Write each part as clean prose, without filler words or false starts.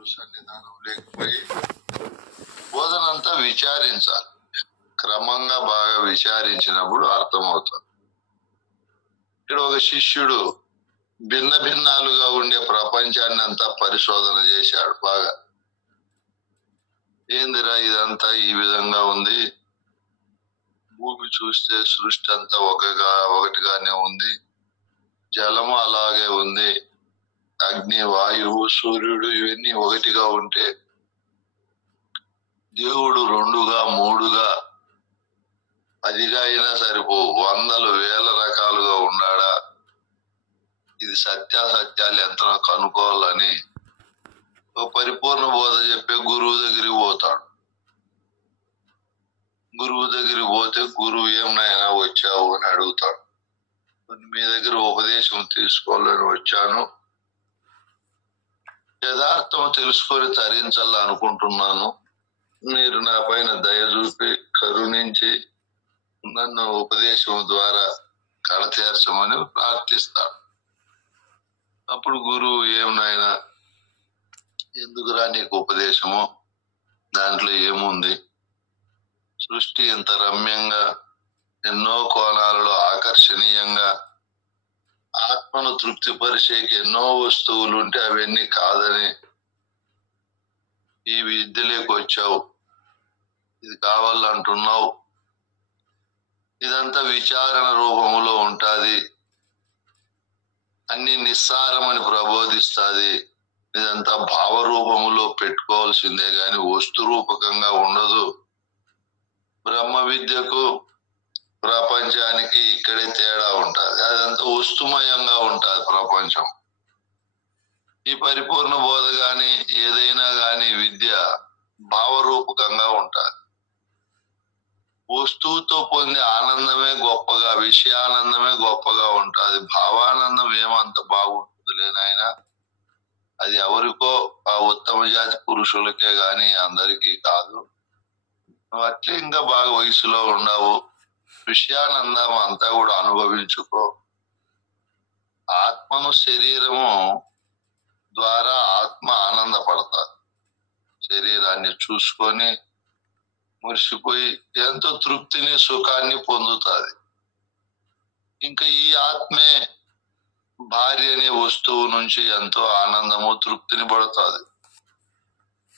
దేవుడు సన్నిధానం లేకపోయి బోధనంతా విచారించాలి. క్రమంగా బాగా విచారించినప్పుడు అర్థమవుతుంది. ఇక్కడ ఒక శిష్యుడు భిన్న భిన్నాలుగా ఉండే ప్రపంచాన్ని అంతా పరిశోధన చేశాడు. బాగా ఏందిరా ఇదంతా ఈ విధంగా ఉంది, భూమి చూస్తే సృష్టి అంతా ఒకటిగానే ఉంది, జలము అలాగే ఉంది, అగ్ని వాయువు సూర్యుడు ఇవన్నీ ఒకటిగా ఉంటే దేవుడు రెండుగా మూడుగా 10గా అయినా సరిపో, వందలు వేల రకాలుగా ఉన్నాడా, ఇది సత్యాసత్యాలు ఎంత కనుక్కోవాలని ఒక పరిపూర్ణ బోధ చెప్పే గురువు దగ్గరికి పోతాడు. గురువు దగ్గరికి పోతే గురువు ఏమైనా వచ్చావు అని అడుగుతాడు. మీ దగ్గర ఉపదేశం తీసుకోవాలని వచ్చాను, యథార్థం తెలుసుకొని తరించాలనుకుంటున్నాను, మీరు నా పైన దయ చూపి కరుణించి నన్ను ఉపదేశం ద్వారా కడతీర్చమని ప్రార్థిస్తాడు. అప్పుడు గురువు ఏమైనా ఎందుకురా నీకు ఉపదేశము, దాంట్లో ఏముంది, సృష్టి ఇంత రమ్యంగా ఎన్నో కోణాలలో ఆకర్షణీయంగా ఆత్మను తృప్తిపరిచేకి ఎన్నో వస్తువులు ఉంటే అవన్నీ కాదని ఈ విద్యలోకి వచ్చావు, ఇది కావాలంటున్నావు, ఇదంతా విచారణ రూపంలో ఉంటాది, అన్ని నిస్సారమని ప్రబోధిస్తాది, ఇదంతా భావ రూపములో పెట్టుకోవాల్సిందే గాని వస్తు రూపకంగా ఉండదు. బ్రహ్మ విద్యకు ప్రపంచానికి ఇక్కడే తేడా ఉంటది, అదంతా వస్తుమయంగా ఉంటది ప్రపంచం. ఈ పరిపూర్ణ బోధ గాని ఏదైనా గాని విద్య భావరూపకంగా ఉంటది. వస్తువుతో పొందే ఆనందమే గొప్పగా, విషయానందమే గొప్పగా ఉంటది. భావానందం ఏమంత బాగుంటుంది లేనాయన, అది ఎవరికో ఆ ఉత్తమ జాతి పురుషులకే గాని అందరికీ కాదు. నువ్వు అట్లే ఇంకా బాగా వయసులో ఉండవు, విషయానందం అంతా కూడా అనుభవించుకో. ఆత్మను శరీరము ద్వారా ఆత్మ ఆనందపడతాది. శరీరాన్ని చూసుకొని మురిసిపోయి ఎంతో తృప్తిని సుఖాన్ని పొందుతాది. ఇంకా ఈ ఆత్మే భార్య అనే వస్తువు నుంచి ఎంతో ఆనందము తృప్తిని పడుతుంది.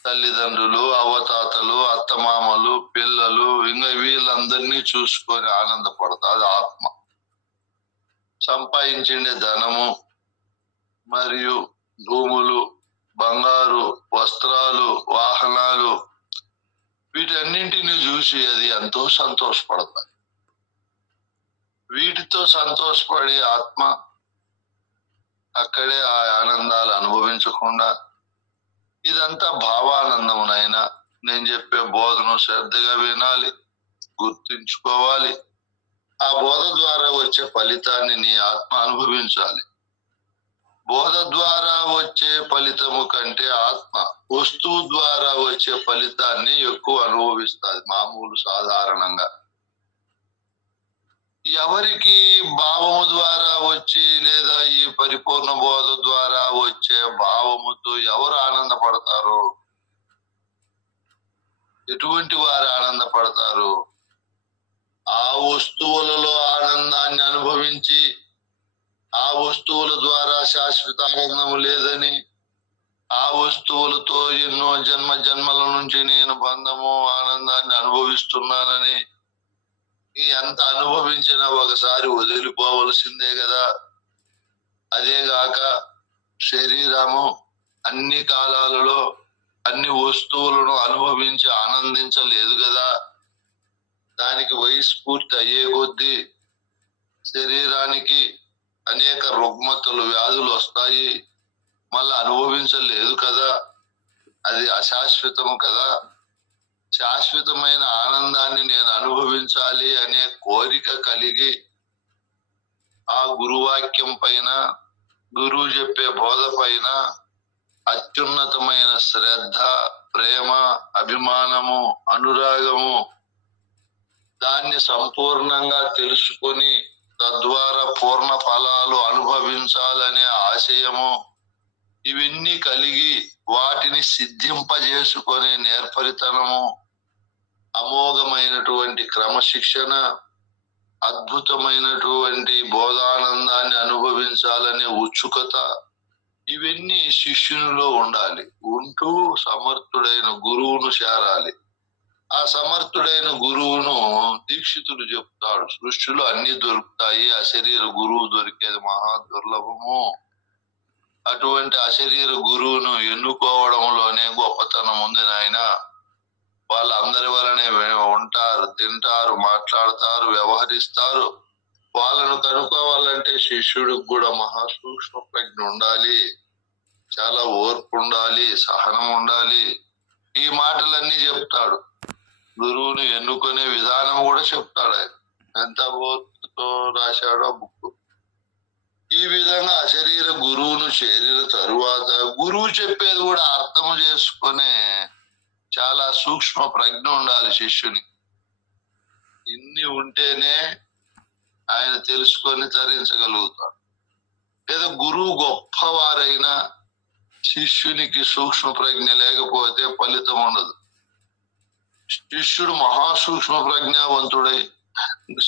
తల్లిదండ్రులు, అవతాతలు, అత్తమామలు, పిల్లలు, ఇంకా వీళ్ళందరినీ చూసుకొని ఆనందపడతాది ఆత్మ. సంపాదించిండే ధనము మరియు భూములు, బంగారు, వస్త్రాలు, వాహనాలు, వీటన్నింటినీ చూసి అది ఎంతో సంతోషపడతాది. వీటితో సంతోషపడే ఆత్మ అక్కడే ఆ ఆనందాలు అనుభవించకుండా ఇదంతా భావానందమునైనా నేను చెప్పే బోధను శ్రద్ధగా వినాలి, గుర్తుంచుకోవాలి. ఆ బోధ ద్వారా వచ్చే ఫలితాన్ని నీ ఆత్మ అనుభవించాలి. బోధ ద్వారా వచ్చే ఫలితము కంటే ఆత్మ వస్తువు ద్వారా వచ్చే ఫలితాన్ని ఎక్కువ అనుభవిస్తుంది మామూలు సాధారణంగా. ఎవరికి భావము ద్వారా వచ్చి లేదా ఈ పరిపూర్ణ బోధ ద్వారా వచ్చే భావముతో ఎవరు ఆనందపడతారు, ఎటువంటి వారు ఆనందపడతారు? ఆ వస్తువులలో ఆనందాన్ని అనుభవించి ఆ వస్తువుల ద్వారా శాశ్వత ఆనందము లేదని, ఆ వస్తువులతో ఎన్నో జన్మల నుంచి నేను బంధము ఆనందాన్ని అనుభవిస్తున్నానని, ఎంత అనుభవించినా ఒకసారి వదిలిపోవలసిందే కదా. అదేగాక శరీరము అన్ని కాలాలలో అన్ని వస్తువులను అనుభవించి ఆనందించలేదు కదా. దానికి వయసు పూర్తి అయ్యే కొద్దీ శరీరానికి అనేక రుగ్మతలు, వ్యాధులు వస్తాయి, మళ్ళీ అనుభవించలేదు కదా. అది అశాశ్వతము కదా. శాశ్వతమైన ఆనందాన్ని నేను అనుభవించాలి అనే కోరిక కలిగి ఆ గురువాక్యం పైన, గురువు చెప్పే బోధ పైన అత్యున్నతమైన శ్రద్ధ, ప్రేమ, అభిమానము, అనురాగము, దాన్ని సంపూర్ణంగా తెలుసుకొని తద్వారా పూర్ణ ఫలాలు అనుభవించాలనే ఆశయము, ఇవన్నీ కలిగి వాటిని సిద్ధింపజేసుకునే నేర్పరితనము, అమోఘమైనటువంటి క్రమశిక్షణ, అద్భుతమైనటువంటి బోధానందాన్ని అనుభవించాలనే ఉత్సుకత, ఇవన్నీ శిష్యునిలో ఉండాలి. ఉంటూ సమర్థుడైన గురువును చేరాలి. ఆ సమర్థుడైన గురువును దీక్షితుడు చెప్తాడు, సృష్టిలో అన్ని దొరుకుతాయి, అశరీర గురువు దొరికేది మహా దుర్లభము. అటువంటి అశరీర గురువును ఎన్నుకోవడంలోనే గొప్పతనం ఉంది నాయన. వాళ్ళందరి వలనే ఉంటారు, తింటారు, మాట్లాడతారు, వ్యవహరిస్తారు. వాళ్ళను కనుక్కోవాలంటే శిష్యుడికి కూడా మహాసూక్ష్మ ప్రజ్ఞ ఉండాలి, చాలా ఓర్పు ఉండాలి, సహనం ఉండాలి. ఈ మాటలన్నీ చెప్తాడు. గురువును ఎన్నుకునే విధానం కూడా చెప్తాడు. ఆయన ఎంత ఓర్పుతో రాశాడో బుక్. ఈ విధంగా అశరీర గురువును చేరిన తరువాత గురువు చెప్పేది కూడా అర్థం చేసుకునే చాలా సూక్ష్మ ప్రజ్ఞ ఉండాలి శిష్యుని. ఇన్ని ఉంటేనే ఆయన తెలుసుకొని తరించగలుగుతాడు. లేదా గురువు గొప్పవారైనా శిష్యునికి సూక్ష్మ ప్రజ్ఞ లేకపోతే ఫలితం ఉండదు. శిష్యుడు మహాసూక్ష్మ ప్రజ్ఞావంతుడై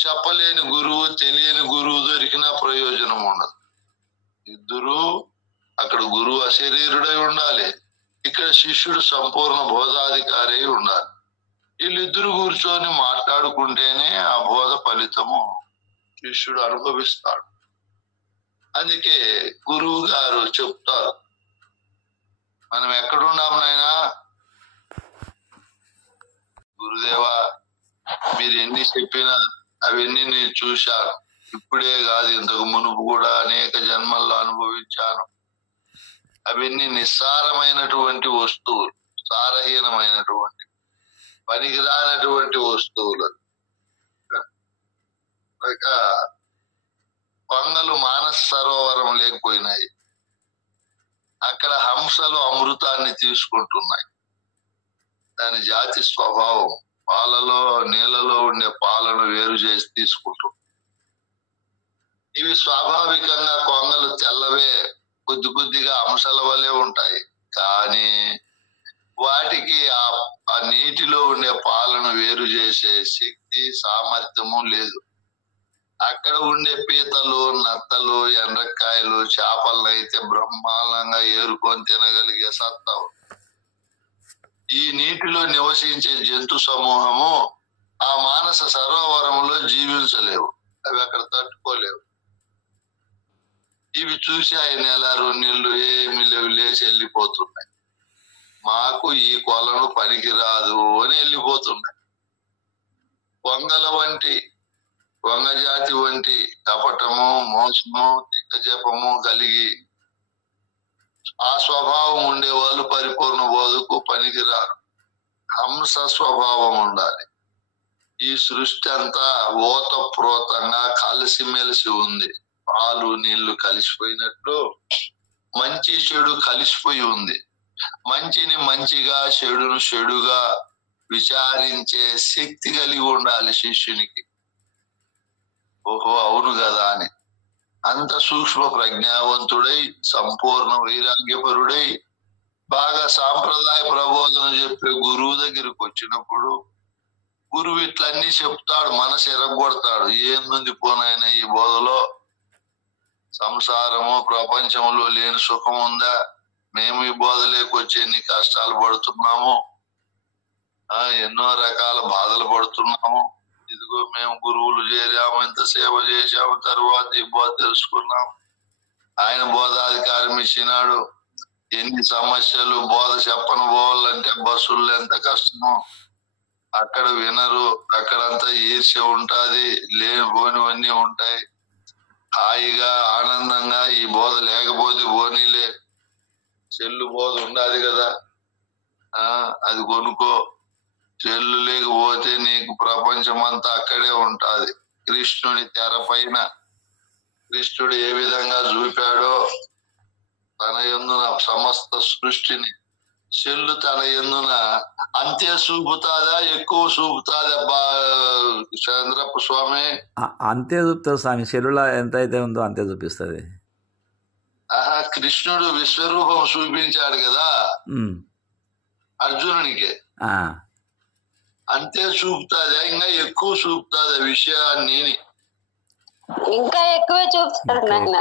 చెప్పలేని గురువు, తెలియని గురువు దొరికినా ప్రయోజనం ఉండదు. ఇద్దరు, అక్కడ గురువు అశరీరుడై ఉండాలి, ఇక్కడ శిష్యుడు సంపూర్ణ బోధాధికారి ఉండాలి. వీళ్ళిద్దరు కూర్చొని మాట్లాడుకుంటేనే ఆ బోధ ఫలితము శిష్యుడు అనుభవిస్తాడు. అందుకే గురువు గారు చెప్తారు, మనం ఎక్కడున్నాం నాయనా, గురుదేవా మీరు ఎన్ని చెప్పినా అవన్నీ నేను చూశాను. ఇప్పుడే కాదు, ఇంతకు మునుపు కూడా అనేక జన్మల్లో అనుభవించాను. అవన్నీ నిస్సారమైనటువంటి వస్తువులు, సారహీనమైనటువంటి, పనికిరానటువంటి వస్తువులు. ఇక కొంగలు మానస సరోవరం లేకపోయినాయి, అక్కడ హంసలు అమృతాన్ని తీసుకుంటున్నాయి. దాని జాతి స్వభావం పాలలో, నీళ్ళలో ఉండే పాలను వేరు చేసి తీసుకుంటుంది. ఇవి స్వాభావికంగా కొంగలు తెల్లవే, కొద్ది కొద్దిగా అంశాల వల్లే ఉంటాయి. కానీ వాటికి ఆ నీటిలో ఉండే పాలను వేరు చేసే శక్తి, సామర్థ్యము లేదు. అక్కడ ఉండే పీతలు, నత్తలు, ఎండ్రకాయలు, చేపలను అయితే బ్రహ్మాండంగా ఏరుకొని తినగలిగే సత్తా. ఈ నీటిలో నివసించే జంతు సమూహము ఆ మానస సరోవరంలో జీవించలేవు, అవి అక్కడ తట్టుకోలేవు. ఇవి చూసి ఆయన నెల 2 నెలలు ఏమి లేవు, లేచి వెళ్ళిపోతున్నాయి. మాకు ఈ కొలను పనికి రాదు అని వెళ్ళిపోతున్నాయి. కొంగల వంటి, కొంగ జాతి వంటి కపటము, మోసము, దిక్కజపము కలిగి ఆ స్వభావం ఉండే వాళ్ళు పరిపూర్ణ బోధకు పనికిరారు. హంస స్వభావం ఉండాలి. ఈ సృష్టి అంతా ఓతప్రోతంగా కలిసిమెలిసి ఉంది. పాలు నీళ్లు కలిసిపోయినట్లు మంచి చెడు కలిసిపోయి ఉంది. మంచిని మంచిగా, చెడును చెడుగా విచారించే శక్తి కలిగి ఉండాలి శిష్యునికి. ఓహో అవును కదా అని అంత సూక్ష్మ ప్రజ్ఞావంతుడై, సంపూర్ణ వైరాగ్యపరుడై, బాగా సాంప్రదాయ ప్రబోధన చెప్పే గురువు దగ్గరికి వచ్చినప్పుడు గురువు ఇట్లన్నీ చెప్తాడు, మనసు ఎరగొడతాడు. ఏందుంది పోనైనా ఈ బోధలో, సంసారము ప్రపంచంలో లేని సుఖం ఉందా? మేము ఈ బోధ లేకొచ్చి ఎన్ని కష్టాలు పడుతున్నాము, ఎన్నో రకాల బాధలు పడుతున్నాము. ఇదిగో మేము గురువులు చేరాము, ఇంత సేవ చేశాము, తరువాత ఈ బోధ తెలుసుకున్నాం. ఆయన బోధాధికారం ఇచ్చినాడు. ఎన్ని సమస్యలు, బోధ చెప్పను పోవాలంటే బస్సుల్లో ఎంత కష్టమో, అక్కడ వినరు, అక్కడంతా ఈర్ష్య ఉంటాది, లేనిపోనివన్నీ ఉంటాయి. హాయిగా ఆనందంగా ఈ బోధ లేకపోతే పోనీలే, చెల్లు బోధ ఉండాలి కదా, అది కొనుక్కో, చెల్లు లేకపోతే నీకు ప్రపంచం అంతా అక్కడే ఉంటాది. కృష్ణుని తెర పైన కృష్ణుడు ఏ విధంగా చూపాడో తన యందున సమస్త సృష్టిని, చెల్లు తన యందున అంతే చూపుతాదా, ఎక్కువ చూపుతాదా చంద్రప్ప స్వామి? అంతే చూపుతుంది స్వామి, చెల్లులా ఎంత అయితే ఉందో అంతే చూపిస్తుంది. ఆహా, కృష్ణుడు విశ్వరూపం చూపించాడు కదా అర్జునునికి, అంతే చూపుతాదా ఇంకా ఎక్కువ చూపుతాదా విషయాన్ని? ఇంకా ఎక్కువే చూపుతాడు నాయన.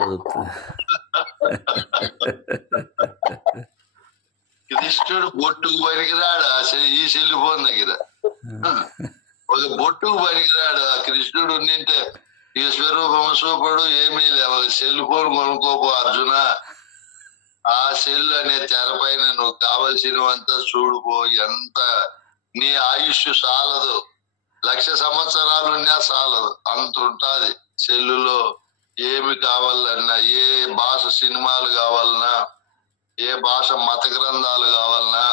కృష్ణుడు బొట్టుకు పనికిరాడు ఈ సెల్ ఫోన్ దగ్గర, ఒక బొట్టుకు పనికిరాడు. ఆ కృష్ణుడు ఉండింటే విశ్వరూపం చూపడు, ఏమీ లేవు. సెల్ ఫోన్ కొనుక్కోపో అర్జున, ఆ సెల్ అనే తెరపైన నువ్వు కావలసినవంతా చూడుకో. ఎంత నీ ఆయుష్ చాలదు, 1,00,000 సంవత్సరాలు ఉన్నా చాలదు, అంత ఉంటాది సెల్లులో. ఏమి కావాలన్నా, ఏ భాష సినిమాలు కావాలన్నా, ఏ భాష మత గ్రంథాలు కావాలన్నా,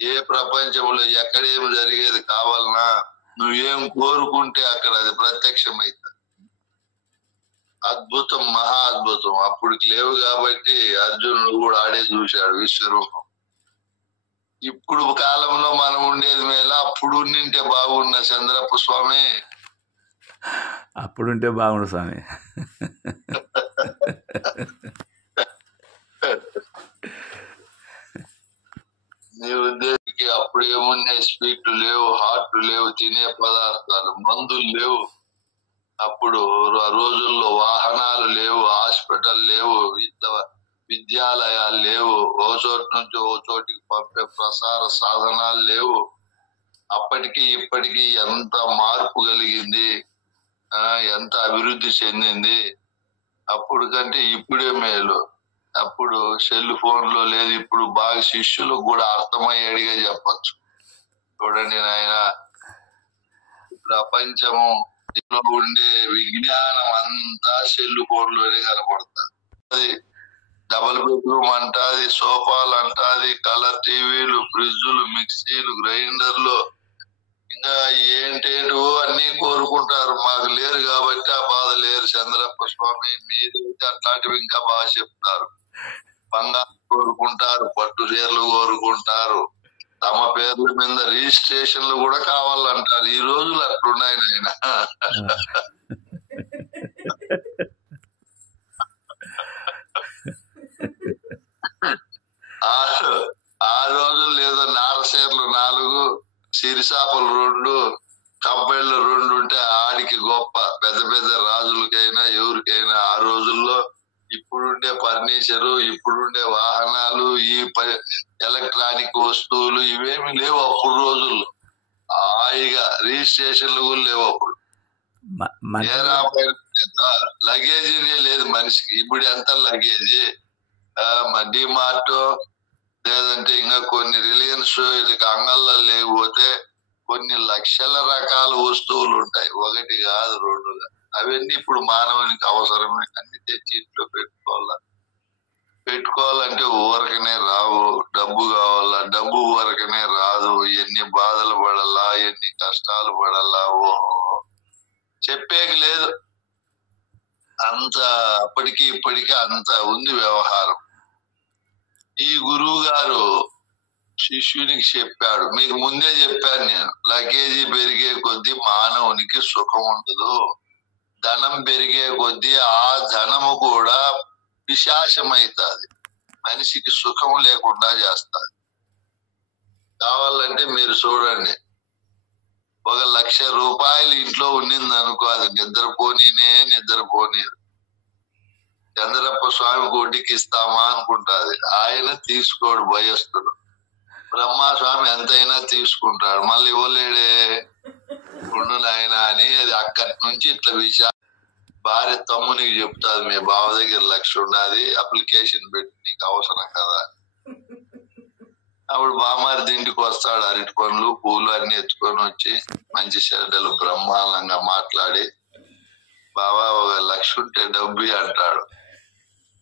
ఏ ప్రపంచంలో ఎక్కడేమి జరిగేది కావాలన్నా, నువ్వేం కోరుకుంటే అక్కడ అది ప్రత్యక్షమైతే అద్భుతం, మహా అద్భుతం. అప్పుడు లేవు కాబట్టి అర్జునుడు కూడా ఆడే చూశాడు విశ్వరూపం. ఇప్పుడు కాలంలో మనం ఉండేది మేళ, అప్పుడు ఉండింటే బాగున్న చంద్రప్ప స్వామి, అప్పుడుంటే బాగుండు స్వామి. నీ ఉద్దేశానికి అప్పుడు ఏమున్నాయి? స్వీట్లు లేవు, హాట్లు లేవు, తినే పదార్థాలు, మందులు లేవు. అప్పుడు ఆ రోజుల్లో వాహనాలు లేవు, హాస్పిటల్ లేవు, విద్యాలయాలు లేవు, ఓ చోటు నుంచి ఓ చోటికి పంపే ప్రసార సాధనాలు లేవు. అప్పటికి ఇప్పటికి ఎంత మార్పు కలిగింది, ఎంత అభివృద్ధి చెందింది. అప్పుడు కంటే ఇప్పుడే మేలు. అప్పుడు సెల్ ఫోన్లో లేదు, ఇప్పుడు బాగా శిష్యులకు కూడా అర్థమయ్యేడిగా చెప్పచ్చు. చూడండి నాయన, ప్రపంచము ఉండే విజ్ఞానం అంతా సెల్ ఫోన్లోనే కనపడుతుంది. అది డబుల్ బెడ్రూమ్ అంటాది, సోఫాలు అంటాది, కలర్ టీవీలు, ఫ్రిడ్జులు, మిక్సీలు, గ్రైండర్లు, ఇంకా ఏంటేంటో అన్ని కోరుకుంటారు. మాకు లేరు కాబట్టి ఆ బాధ లేరు. చంద్రప్ప స్వామి మీరు అట్లాంటివి ఇంకా బాగా చెప్తారు. బంగారు కోరుకుంటారు, పట్టు చీరలు కోరుకుంటారు, తమ పేర్ల మీద రిజిస్ట్రేషన్లు కూడా కావాలంటారు. ఈ రోజులు అట్లున్నాయి నాయన. ఆ రోజులు లేదో నారసేర్లు 4, సిరిసాపలు 2, కంపెనీలు 2 ఉంటే ఆడికి గొప్ప. పెద్ద పెద్ద రాజులకైనా ఎవరికైనా ఆ రోజుల్లో ఇప్పుడుండే ఫర్నిచరు, ఇప్పుడుండే వాహనాలు, ఈ ఎలక్ట్రానిక్ వస్తువులు ఇవేమి లేవు అప్పుడు రోజుల్లో. హాయిగా రిజిస్ట్రేషన్లు కూడా లేవు అప్పుడు. లగేజీనే లేదు మనిషికి. ఇప్పుడు ఎంత లగేజీ, డిమార్ట్ లేదంటే ఇంకా కొన్ని రిలయన్స్ అంగల్లో లేకపోతే కొన్ని లక్షల రకాల వస్తువులు ఉంటాయి. 1 కాదు 2 కాదు. అవన్నీ ఇప్పుడు మానవునికి అవసరమే. అన్ని తెచ్చి ఇంట్లో పెట్టుకోవాలంటే ఊరకనే రావు. డబ్బు కావాలా, డబ్బు ఊరకనే రాదు. ఎన్ని బాధలు పడాలా, ఎన్ని కష్టాలు పడాలా, ఓహో చెప్పేకి లేదు. అంత అప్పటికి ఇప్పటికీ అంత ఉంది వ్యవహారం. ఈ గురువు గారు శిష్యునికి చెప్పాడు, మీకు ముందే చెప్పాను నేను, లగేజీ పెరిగే కొద్దీ మానవునికి సుఖం ఉండదు. ధనం పెరిగే కొద్దీ ఆ ధనము కూడా విశాసమైతుంది, మనిషికి సుఖం లేకుండా చేస్తుంది. కావాలంటే మీరు చూడండి, 1,00,000 రూపాయలు ఇంట్లో ఉండింది అనుకో, అది నిద్రపోనీదు. చంద్రప్ప స్వామి గుడ్డికి ఇస్తామా అనుకుంటాది. ఆయన తీసుకోడు, భయస్తుడు. బ్రహ్మస్వామి ఎంతైనా తీసుకుంటాడు. మళ్ళీ ఇవ్వలేడే, ఉండు నాయన అని. అది అక్కడి నుంచి ఇట్లా భార్య తమ్మునికి చెప్తాది, మీ బావ దగ్గర 1,00,000 ఉన్నది, అప్లికేషన్ పెట్టి నీకు అవసరం కదా. అప్పుడు బామారి ఇంటికి వస్తాడు, అరటి పండ్లు పూలు అన్ని ఎత్తుకొని వచ్చి మంచి చెడ్డలు బ్రహ్మాండంగా మాట్లాడి, బావా 1,00,000 ఉంటే డబ్బు అంటాడు.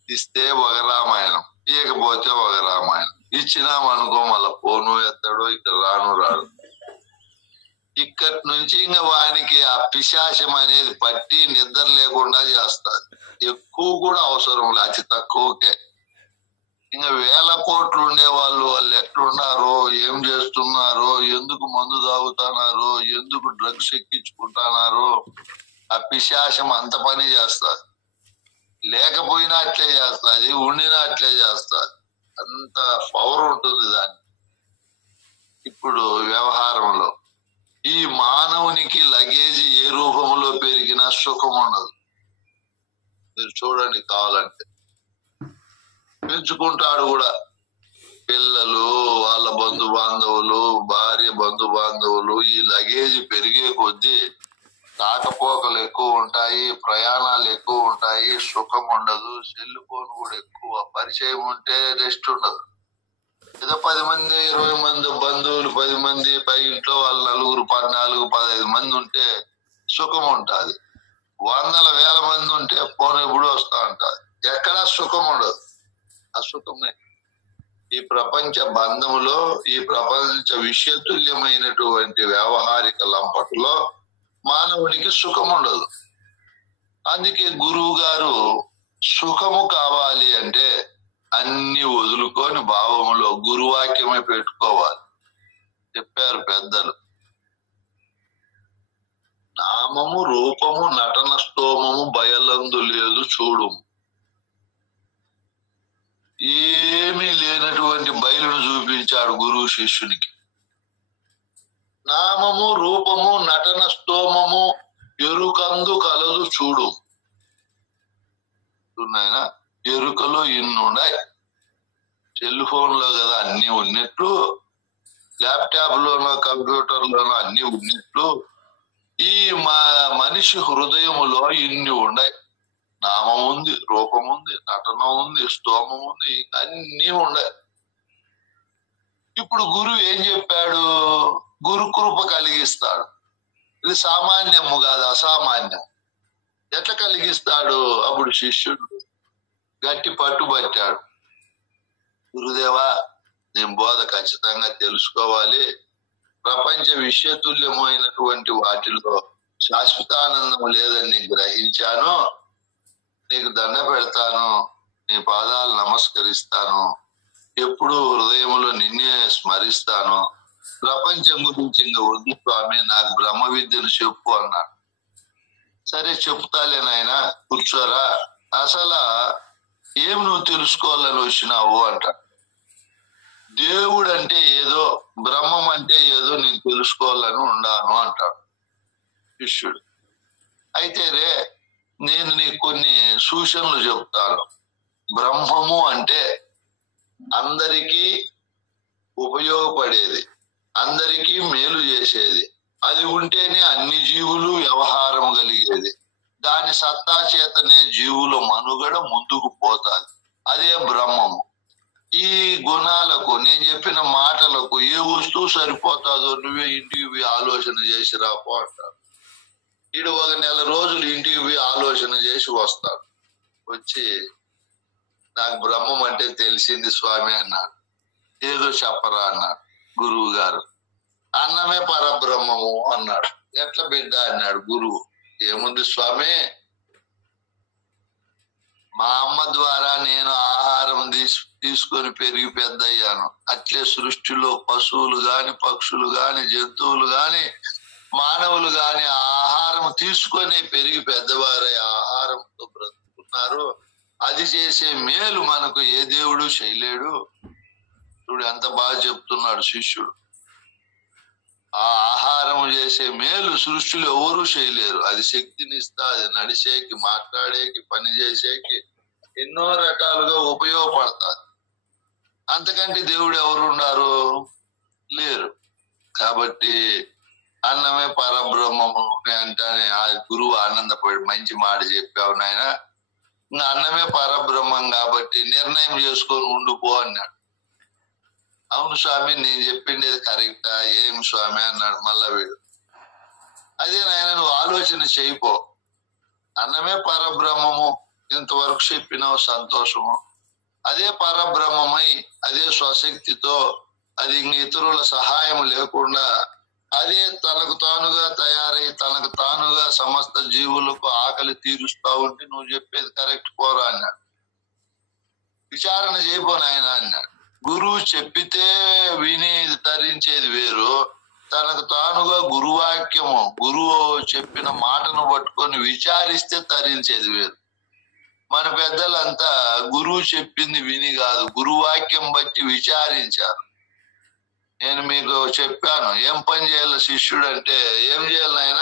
ఇస్తే 1 రామాయణం, ఇవ్వకపోతే 1 రామాయణం. ఇచ్చినామనుకో మళ్ళా ఫోను ఎత్తాడు, ఇక్కడ రాడు. ఇక్కడి నుంచి ఇంకా వానికి ఆ పిశాచం అనేది పట్టి నిద్ర లేకుండా చేస్తారు. ఎక్కువ కూడా అవసరం లే, అతి తక్కువకే. ఇంకా 1,000 కోట్లు ఉండే వాళ్ళు ఎట్లున్నారో, ఏం చేస్తున్నారో, ఎందుకు మందు తాగుతున్నారో, ఎందుకు డ్రగ్స్ ఎక్కించుకుంటున్నారో, ఆ పిశాచం అంత పని చేస్తారు. లేకపోయినా అట్లే చేస్తుంది, ఉండినా అట్లే చేస్తుంది. అంత పవర్ ఉంటుంది దాన్ని. ఇప్పుడు వ్యవహారంలో ఈ మానవునికి లగేజ్ ఏ రూపంలో పెరిగినా సుఖం ఉండదు. మీరు చూడండి, కావాలంటే పెంచుకుంటాడు కూడా. పిల్లలు, వాళ్ళ బంధు బాంధవులు, భార్య బంధు బాంధవులు, ఈ లగేజ్ పెరిగే కొద్దీ రాకపోకలు ఎక్కువ ఉంటాయి, ప్రయాణాలు ఎక్కువ ఉంటాయి, సుఖం ఉండదు. సెల్ ఫోన్ కూడా ఎక్కువ పరిచయం ఉంటే రెస్ట్ ఉండదు. ఏదో 10 మంది 20 మంది బంధువులు, 10 మంది పై ఇంట్లో వాళ్ళు 4, 14, 15 మంది ఉంటే సుఖం ఉంటుంది. 100 వేల మంది ఉంటే ఫోన్ ఎప్పుడు వస్తా ఉంటుంది, ఎక్కడా సుఖం ఉండదు. అసుఖమే. ఈ ప్రపంచ బంధములో, ఈ ప్రపంచ విషతుల్యమైనటువంటి వ్యవహారిక లంపట్లో మానవుడికి సుఖం ఉండదు. అందుకే గురువు గారు సుఖము కావాలి అంటే అన్ని వదులుకొని భావములో గురువాక్యమే పెట్టుకోవాలి చెప్పారు పెద్దలు. నామము రూపము నటన స్తోమము బయలందు లేదు చూడు. ఏమీ లేనటువంటి బయలును చూపించాడు గురువు శిష్యునికి. నామము రూపము నటన స్తోమము ఎరుకందు కలదు చూడు. నాయనా, ఎరుకలో ఇన్నున్నాయి. సెల్ ఫోన్ లో కదా అన్ని ఉన్నట్లు, ల్యాప్టాప్ లోనో కంప్యూటర్ లోనో అన్ని ఉన్నట్లు ఈ మనిషి హృదయములో ఇన్ని ఉన్నాయి. నామం ఉంది, రూపం ఉంది, నటన ఉంది, స్తోమం ఉంది, అన్ని ఉన్నాయి. ఇప్పుడు గురువు ఏం చెప్పాడు? గురుకృప కలిగిస్తాడు. ఇది సామాన్యము కాదు, అసామాన్యం. ఎట్లా కలిగిస్తాడు? అప్పుడు శిష్యుడు గట్టి పట్టుబట్టాడు. గురుదేవా, నేను బోధ ఖచ్చితంగా తెలుసుకోవాలి. ప్రపంచ విషయతుల్యమైనటువంటి వాటిలో శాశ్వతానందం లేదని గ్రహించాను. నీకు దండ పెడతాను, నీ పాదాలు నమస్కరిస్తాను, ఎప్పుడు హృదయంలో నిన్నే స్మరిస్తాను. ప్రపంచం గురించి ఇంకా వద్దు స్వామి, నాకు బ్రహ్మ విద్యను చెప్పు అన్నాడు. సరే చెప్తాలే నాయన, కూర్చోరా. అసలు ఏం నువ్వు తెలుసుకోవాలని వచ్చినావు అంట. దేవుడు అంటే ఏదో, బ్రహ్మం అంటే ఏదో నేను తెలుసుకోవాలని ఉండాను అంటాడు శిష్యుడు. అయితే రే, నేను నీకు కొన్ని సూచనలు చెప్తాను. బ్రహ్మము అంటే అందరికీ ఉపయోగపడేది, అందరికీ మేలు చేసేది. అది ఉంటేనే అన్ని జీవులు వ్యవహారం కలిగేది. దాని సత్తా చేతనే జీవుల మనుగడ ముందుకు పోతాది. అదే బ్రహ్మము. ఈ గుణాలకు, నేను చెప్పిన మాటలకు ఏ వస్తువు సరిపోతాదో నువ్వే ఇంటికి పోయి ఆలోచన చేసి రాపో అంటాడు. ఈడు 1 నెల రోజులు ఇంటికి పోయి ఆలోచన చేసి వస్తాడు. వచ్చి నాకు బ్రహ్మం అంటే తెలిసింది స్వామి అన్నాడు. ఏదో చెప్పరా అన్నాడు గురువు గారు. అన్నమే పరబ్రహ్మము అన్నాడు. ఎట్లా బిడ్డ అన్నాడు గురువు. ఏముంది స్వామి, మా అమ్మ ద్వారా నేను ఆహారం తీసుకొని పెరిగి పెద్దయ్యాను. అట్లే సృష్టిలో పశువులు గాని, పక్షులు గాని, జంతువులు గాని, మానవులు గాని ఆహారం తీసుకొని పెరిగి పెద్దవారై ఆహారంతో బ్రతుకున్నారు. అది చేసే మేలు మనకు ఏ దేవుడు చేయలేడు. చూడు ఎంత బాగా చెప్తున్నాడు శిష్యుడు. ఆ ఆహారం చేసే మేలు సృష్టిలో ఎవరు చేయలేరు. అది శక్తిని ఇస్తుంది, నడిచేకి, మాట్లాడేకి, పని చేసేకి ఎన్నో రకాలుగా ఉపయోగపడతాది. అంతకంటే దేవుడు ఎవరు ఉన్నారు? లేరు. కాబట్టి అన్నమే పరబ్రహ్మము అంటానే ఆ గురువు ఆనందపడి మంచి మాట చెప్పావు నాయన, ఇంకా అన్నమే పరబ్రహ్మం కాబట్టి నిర్ణయం చేసుకొని ఉండిపో అన్నాడు. అవును స్వామి, నేను చెప్పిండేది కరెక్టా? ఏం స్వామి అన్నాడు మళ్ళా వీడు. అదే నాయన, నువ్వు ఆలోచన చేయిపో. అన్నమే పరబ్రహ్మము, ఇంతవరకు చెప్పినావు, సంతోషము. అదే పరబ్రహ్మమై, అదే స్వశక్తితో, అది ఇంక ఇతరుల సహాయం లేకుండా అదే తనకు తానుగా తయారై తనకు తానుగా సమస్త జీవులకు ఆకలి తీరుస్తా ఉంటే నువ్వు చెప్పేది కరెక్ట్ పోరా అన్నాడు. విచారణ చేయబోనాయన అన్నాడు. గురువు చెప్పితే విని తరించేది వేరు, తనకు తానుగా గురువాక్యము, గురువు చెప్పిన మాటను పట్టుకొని విచారిస్తే తరించేది వేరు. మన పెద్దలంతా గురువు చెప్పింది విని కాదు, గురువాక్యం బట్టి విచారించారు. నేను మీకు చెప్పాను ఏం పని చేయాలి శిష్యుడు అంటే, ఏం చేయాలి ఆయన?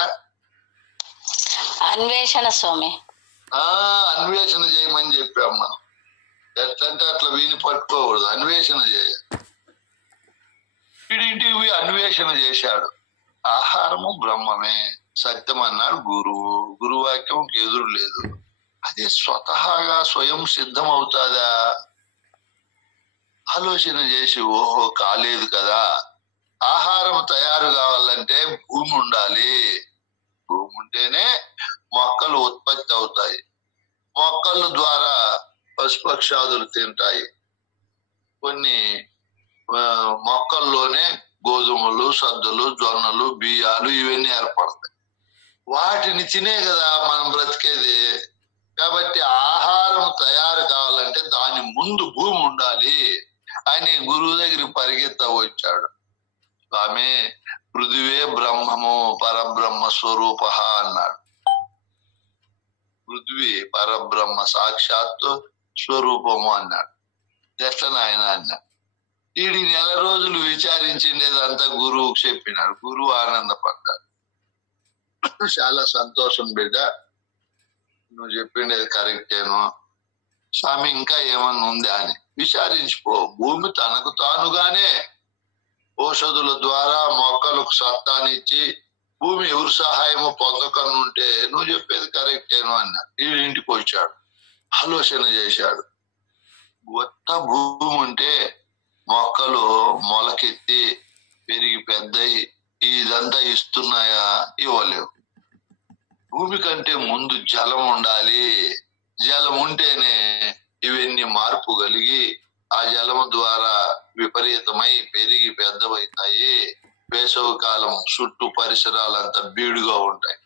అన్వేషణ స్వామి. అన్వేషణ చేయమని చెప్పాం మనం. ఎట్లంటే అట్లా విని పట్టుకోకూడదు, అన్వేషణ చేయాలి. ఇంటికి పోయి అన్వేషణ చేశాడు. ఆహారము బ్రహ్మమే, సత్యం అన్నాడు గురువు. గురువాక్యం ఎదురు లేదు. అది స్వతహాగా స్వయం సిద్ధం అవుతాదా? ఆలోచన చేసి ఓహో కాలేదు కదా, ఆహారం తయారు కావాలంటే భూమి ఉండాలి, భూమి ఉంటేనే మొక్కలు ఉత్పత్తి అవుతాయి, మొక్కల ద్వారా పశుపక్షాదులు తింటాయి. కొన్ని మొక్కల్లోనే గోధుమలు, సద్దులు, జొన్నలు, బియ్యాలు ఇవన్నీ ఏర్పడతాయి. వాటిని తినే కదా మనం బ్రతికేది. కాబట్టి ఆహారం తయారు కావాలంటే దాని ముందు భూమి ఉండాలి అని గురువు దగ్గరికి పరిగెత్త వచ్చాడు. స్వామి పృథివే బ్రహ్మము పరబ్రహ్మ స్వరూప అన్నాడు. పృథ్వీ పరబ్రహ్మ సాక్షాత్తు స్వరూపము అన్నాడు. ఎట్లా నాయన అన్నాడు. వీడి నెల రోజులు విచారించిండేదంతా గురువుకు చెప్పినాడు. గురువు ఆనందపడ్డాడు. చాలా సంతోషం బిడ్డ, నువ్వు చెప్పిండేది కరెక్టేను. స్వామి ఇంకా ఏమన్నా ఉందా అని విచారించిపో. భూమి తనకు తానుగానే ఔషధుల ద్వారా మొక్కలకు సత్తానిచ్చి భూమి ఎవరు సహాయము పొందకనుంటే నువ్వు చెప్పేది కరెక్టేను అన్నాడు. వీడి ఇంటికి వచ్చాడు, ఆలోచన చేశాడు. కొత్త భూమి ఉంటే మొక్కలు మొలకెత్తి పెరిగి పెద్దయి ఇదంతా ఇస్తున్నాయా? ఇవ్వలేవు. భూమి కంటే ముందు జలం ఉండాలి. జలం ఉంటేనే ఇవన్నీ మార్పు కలిగి ఆ జలము ద్వారా విపరీతమై పెరిగి పెద్దవైతాయి. వేసవి కాలం చుట్టూ పరిసరాలంతా బీడుగా ఉంటాయి.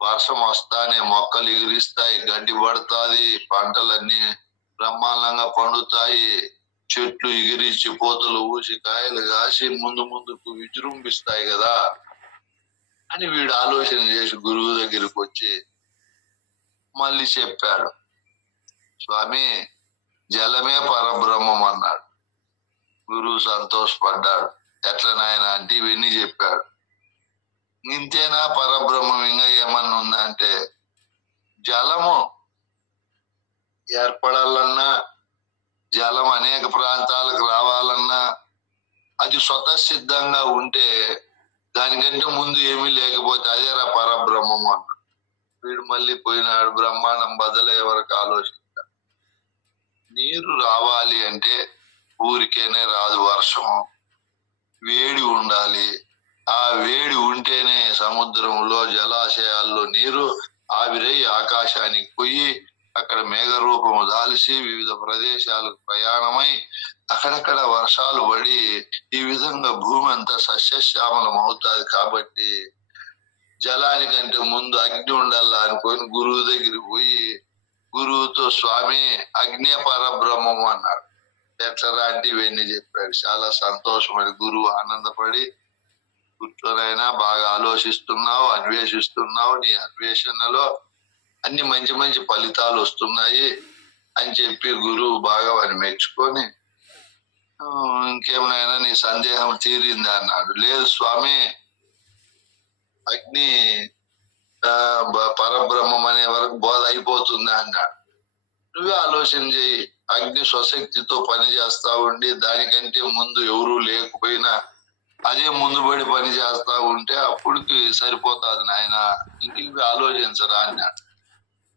వర్షం వస్తానే మొక్కలు ఎగిరిస్తాయి, గడ్డి పడుతుంది, పంటలన్నీ బ్రహ్మాండంగా పండుతాయి, చెట్లు ఎగిరించి పూతలు ఊసి కాయలు కాసి ముందుకు విజృంభిస్తాయి కదా అని వీడు ఆలోచన చేసి గురువు దగ్గరికి వచ్చి మళ్ళీ చెప్పాడు. స్వామి జలమే పరబ్రహ్మం అన్నాడు. గురువు సంతోషపడ్డాడు. ఎట్లా నాయన అంటే ఇవన్నీ చెప్పాడు. ఇంతేనా పరబ్రహ్మం, ఇంకా ఏమన్నా ఉందా అంటే, జలము ఏర్పడాలన్నా జలం అనేక ప్రాంతాలకు రావాలన్నా అది స్వతసిద్ధంగా ఉంటే, దానికంటే ముందు ఏమీ లేకపోతే అదేరా పరబ్రహ్మము అన్న. వీడు మళ్ళీ పోయినాడు. బ్రహ్మాండం బదలయ్యే వరకు ఆలోచించాడు. నీరు రావాలి అంటే ఊరికేనే రాదు వర్షము, వేడి ఉండాలి. ఆ వేడి ఉంటేనే సముద్రంలో జలాశయాల్లో నీరు ఆవిరై ఆకాశానికి పోయి అక్కడ మేఘ రూపము దాల్చి వివిధ ప్రదేశాలకు ప్రయాణమై అక్కడక్కడ వర్షాలు పడి ఈ విధంగా భూమి అంతా సస్యశ్యామలం అవుతాది. కాబట్టి జలానికంటే ముందు అగ్ని ఉండాలా అనుకొని గురువు దగ్గరికి పోయి గురువుతో స్వామి అగ్నే పరబ్రహ్మము అన్నాడు. ఎట్లరా అంటే ఇవన్నీ చెప్పాడు. చాలా సంతోషమైన గురువు ఆనందపడి, కూర్చొనైనా బాగా ఆలోచిస్తున్నావు, అన్వేషిస్తున్నావు, నీ అన్వేషణలో అన్ని మంచి మంచి ఫలితాలు వస్తున్నాయి అని చెప్పి గురువు బాగా వాడిని మెచ్చుకొని, ఇంకేమైనా నీ సందేహం తీరిందా అన్నాడు. లేదు స్వామి, అగ్ని పరబ్రహ్మం అనే వరకు బోధ అయిపోతుందా అన్నాడు. నువ్వే ఆలోచన చేయి. అగ్ని స్వశక్తితో పని చేస్తా ఉండి దానికంటే ముందు ఎవరూ లేకపోయినా అదే ముందు పడి పని చేస్తా ఉంటే అప్పుడుకి సరిపోతాది నాయన, ఇంటికి పోయి ఆలోచించరా అన్నాడు.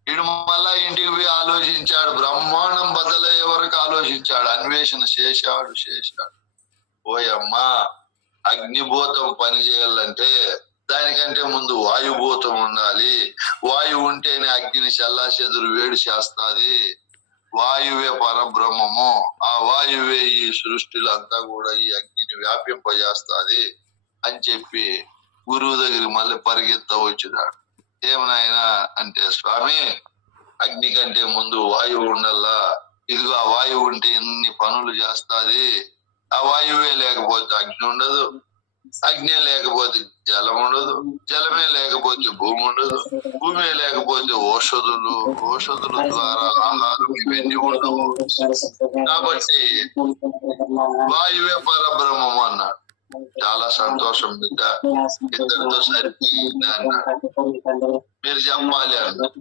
వీడు మళ్ళా ఇంటికి పోయి ఆలోచించాడు. బ్రహ్మాండం బదలయ్యే వరకు ఆలోచించాడు, అన్వేషణ చేశాడు. ఓయమ్మా, అగ్నిభూతం పని చేయాలంటే దానికంటే ముందు వాయుభూతం ఉండాలి. వాయువు ఉంటేనే అగ్ని చల్లాచెదురు వేడి చేస్తాది. వాయువే పరబ్రహ్మము. ఆ వాయువే ఈ సృష్టిలో అంతా కూడా ఈ అగ్నిని వ్యాపింపజేస్తాది అని చెప్పి గురువు దగ్గరికి మళ్ళీ పరిగెత్త వచ్చినాడు. ఏమనాయనా అంటే, స్వామి అగ్ని కంటే ముందు వాయువు ఉండాలా. ఇదిగో ఆ వాయువు ఉంటే ఎన్ని పనులు చేస్తాది. ఆ వాయువే లేకపోతే అగ్ని ఉండదు, అగ్ని లేకపోతే జలం ఉండదు, జలమే లేకపోతే భూమి ఉండదు, భూమి లేకపోతే ఔషధుల ద్వారా ఆహారం ఇవన్నీ ఉండవు. కాబట్టి వాయువే పరబ్రహ్మం అన్నాడు. చాలా సంతోషం బిడ్డ, ఇద్దరితో సరిపోయింది అన్నాడు. మీరు చెప్పాలి అన్నాడు.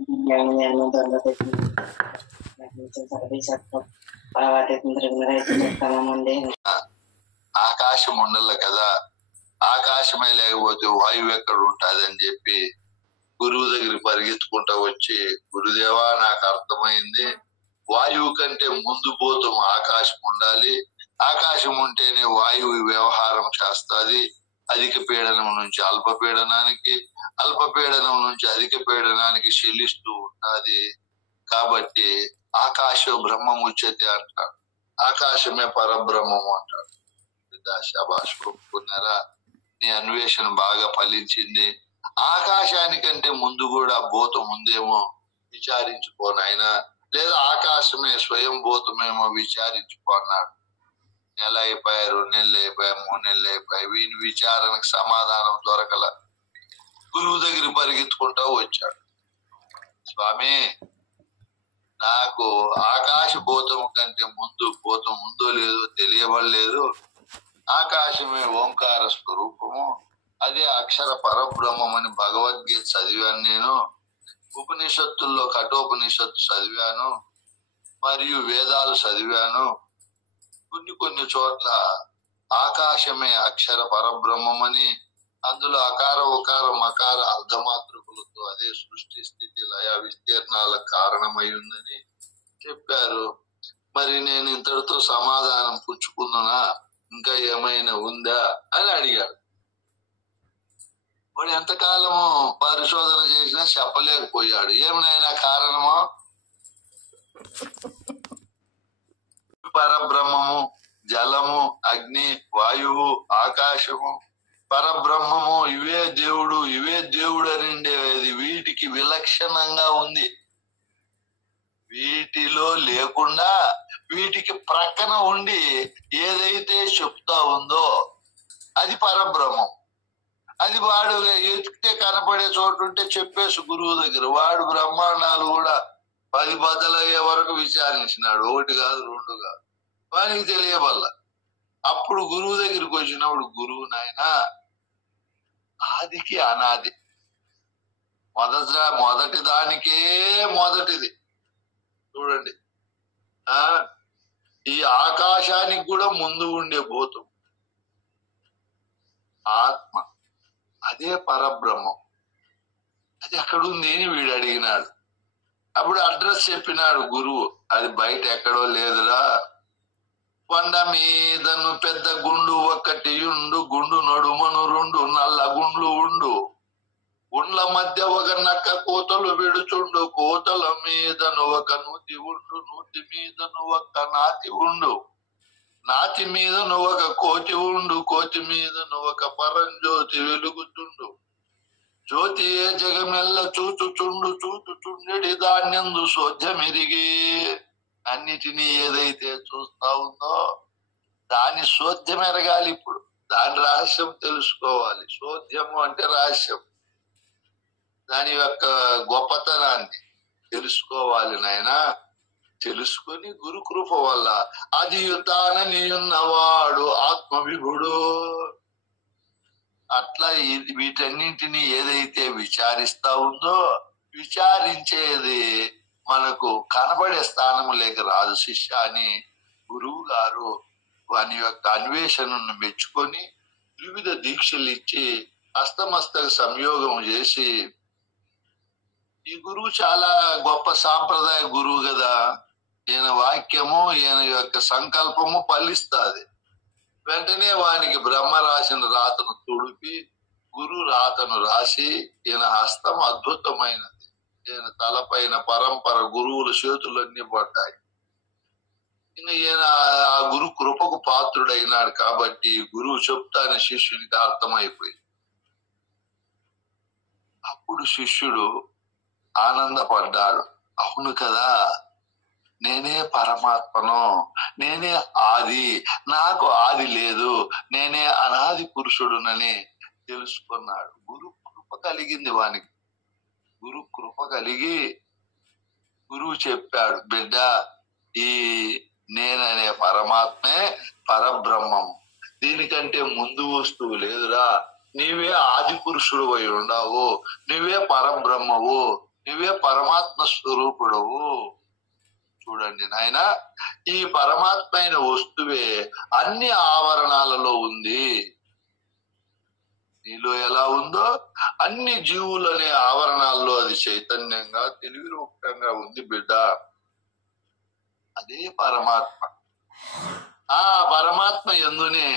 ఆకాశం ఉండాలి కదా, ఆకాశమే లేకపోతే వాయువు ఎక్కడ ఉంటుంది అని చెప్పి గురువు దగ్గరికి పరిగెత్తుకుంటా వచ్చి, గురుదేవా నాకు అర్థమైంది, వాయువు కంటే ముందు పోతాం ఆకాశం ఉండాలి, ఆకాశం ఉంటేనే వాయువు వ్యవహారం చేస్తుంది, అధిక పీడనం నుంచి అల్ప పీడనానికి, అల్ప పీడనం నుంచి అధిక పీడనానికి చెల్లిస్తూ ఉంటది. కాబట్టి ఆకాశం బ్రహ్మముచ్యతే అంటాడు, ఆకాశమే పరబ్రహ్మము అంటాడు. శాబాష్, ఒప్పుకున్నారా? నీ అన్వేషణ బాగా ఫలించింది. ఆకాశానికంటే ముందు కూడా భూతం ఉందేమో విచారించుకోనాయన, లేదా ఆకాశమే స్వయం భూతమేమో విచారించుకోన్నాడు. నెల అయిపోయాయి, 2 నెలలు అయిపోయాయి, 3 నెలలు అయిపోయాయి, వీని విచారణకు సమాధానం దొరకల. గురువు దగ్గర పరిగెత్తుకుంటా వచ్చాడు. స్వామి, నాకు ఆకాశ భూతం కంటే ముందు భూతం ఉందో లేదో తెలియబడలేదు, ఆకాశమే ఓంకార స్వరూపము, అదే అక్షర పరబ్రహ్మం అని భగవద్గీత చదివాను నేను, ఉపనిషత్తుల్లో కఠోపనిషత్తు చదివాను, మరియు వేదాలు చదివాను. కొన్ని చోట్ల ఆకాశమే అక్షర పరబ్రహ్మం అని, అందులో అకార ఉకార మకార అర్ధమాతృకులతో అదే సృష్టి స్థితి లయ విస్తీర్ణాలకు కారణమై ఉందని చెప్పారు. మరి నేను ఇంతటితో సమాధానం పుచ్చుకుందునా, ఇంకా ఏమైనా ఉందా అని అడిగాడు. వాడు ఎంతకాలము పరిశోధన చేసినా చెప్పలేకపోయాడు. ఏమైనా కారణమో, పరబ్రహ్మము, జలము, అగ్ని, వాయువు, ఆకాశము, పరబ్రహ్మము ఇవే దేవుడు, ఇవే దేవుడు అని ఉండేది. వీటికి విలక్షణంగా ఉంది. వీటిలో లేకుండా వీటికి ప్రక్కన ఉండి ఏదైతే చెప్తా ఉందో అది పరబ్రహ్మం. అది వాడు ఎత్తితే కనపడే చోటు ఉంటే చెప్పేసి గురువు దగ్గర, వాడు బ్రహ్మాండాలు కూడా 10 బద్దలయ్యే వరకు విచారించినాడు. 1 కాదు 2 కాదు, వానికి తెలియవల్ల. అప్పుడు గురువు దగ్గరికి వచ్చినప్పుడు, గురువు నాయన ఆదికి అనాది, మొదటి దానికే మొదటిది. చూడండి, ఈ ఆకాశానికి కూడా ముందు ఉండే భూతం ఆత్మ, అదే పరబ్రహ్మం. అది ఎక్కడుంది అని వీడు అడిగినాడు. అప్పుడు అడ్రస్ చెప్పినాడు గురువు, అది బయట ఎక్కడో లేదురా, కొండ మీదను పెద్ద గుండు ఒకటి ఉండు, గుండు నడుమను 2 నల్ల గుండ్లు ఉండు, గుండ్ల మధ్య ఒక నక్క కోతలు విడుచుండు, కోతల మీదను ఒక నూతి ఉండు, నూతి మీదను ఒక నాతి ఉండు, నాతి మీదను ఒక కోతి ఉండు, కోతి మీదను ఒక పరంజ్యోతి వెలుగుతుండు, జ్యోతి ఏ జగమెల్ల చూచుచుండు, చూచుచుండెడి దాన్యందు శోధ్యమెరిగి. అన్నిటినీ ఏదైతే చూస్తా ఉందో దాని శోధ్యం ఎరగాలి. ఇప్పుడు దాని రహస్యం తెలుసుకోవాలి. శోధ్యము అంటే రహస్యం, దాని యొక్క గొప్పతనాన్ని తెలుసుకోవాలి నాయన. తెలుసుకొని గురు కృప వల్ల అది యుతానని ఉన్నవాడు ఆత్మవిభుడు. అట్లా వీటన్నింటినీ ఏదైతే విచారిస్తా ఉందో, విచారించేది మనకు కనబడే స్థానం లేక రాదు శిష్య అని గురువు గారు వాని యొక్క అన్వేషణను మెచ్చుకొని వివిధ దీక్షలు ఇచ్చి హస్తమస్తక సంయోగం చేసి, ఈ గురువు చాలా గొప్ప సాంప్రదాయ గురువు కదా, ఈయన వాక్యము ఈయన యొక్క సంకల్పము ఫలిస్తాది. వెంటనే వానికి బ్రహ్మ రాసిన రాతను తుడిపి గురు రాతను రాసి, ఈయన హస్తం అద్భుతమైనది. ఈయన తలపైన పరంపర గురువుల చేతులన్నీ పడ్డాయి. ఈయన ఆ గురు కృపకు పాత్రుడైనాడు. కాబట్టి గురువు చెప్తానే శిష్యునికి అర్థమైపోయింది. అప్పుడు శిష్యుడు ఆనందపడ్డాడు. అవును కదా, నేనే పరమాత్మను, నేనే ఆది, నాకు ఆది లేదు, నేనే అనాది పురుషుడునని తెలుసుకున్నాడు. గురు కృప కలిగింది వానికి. గురు కృప కలిగి గురువు చెప్పాడు, బిడ్డ ఈ నేననే పరమాత్మే పరబ్రహ్మం, దీనికంటే ముందు వస్తువు లేదురా, నీవే ఆది పురుషుడు అయి ఉండవు, నువ్వే పరబ్రహ్మవు, నువ్వే పరమాత్మ స్వరూపుడవు. చూడండి నాయన, ఈ పరమాత్మ అయిన వస్తువే అన్ని ఆవరణాలలో ఉంది. నీలో ఎలా ఉందో అన్ని జీవులనే ఆవరణాల్లో అది చైతన్యంగా తెలివి రూపంగా ఉంది బిడ్డ. అదే పరమాత్మ. ఆ పరమాత్మ యందునే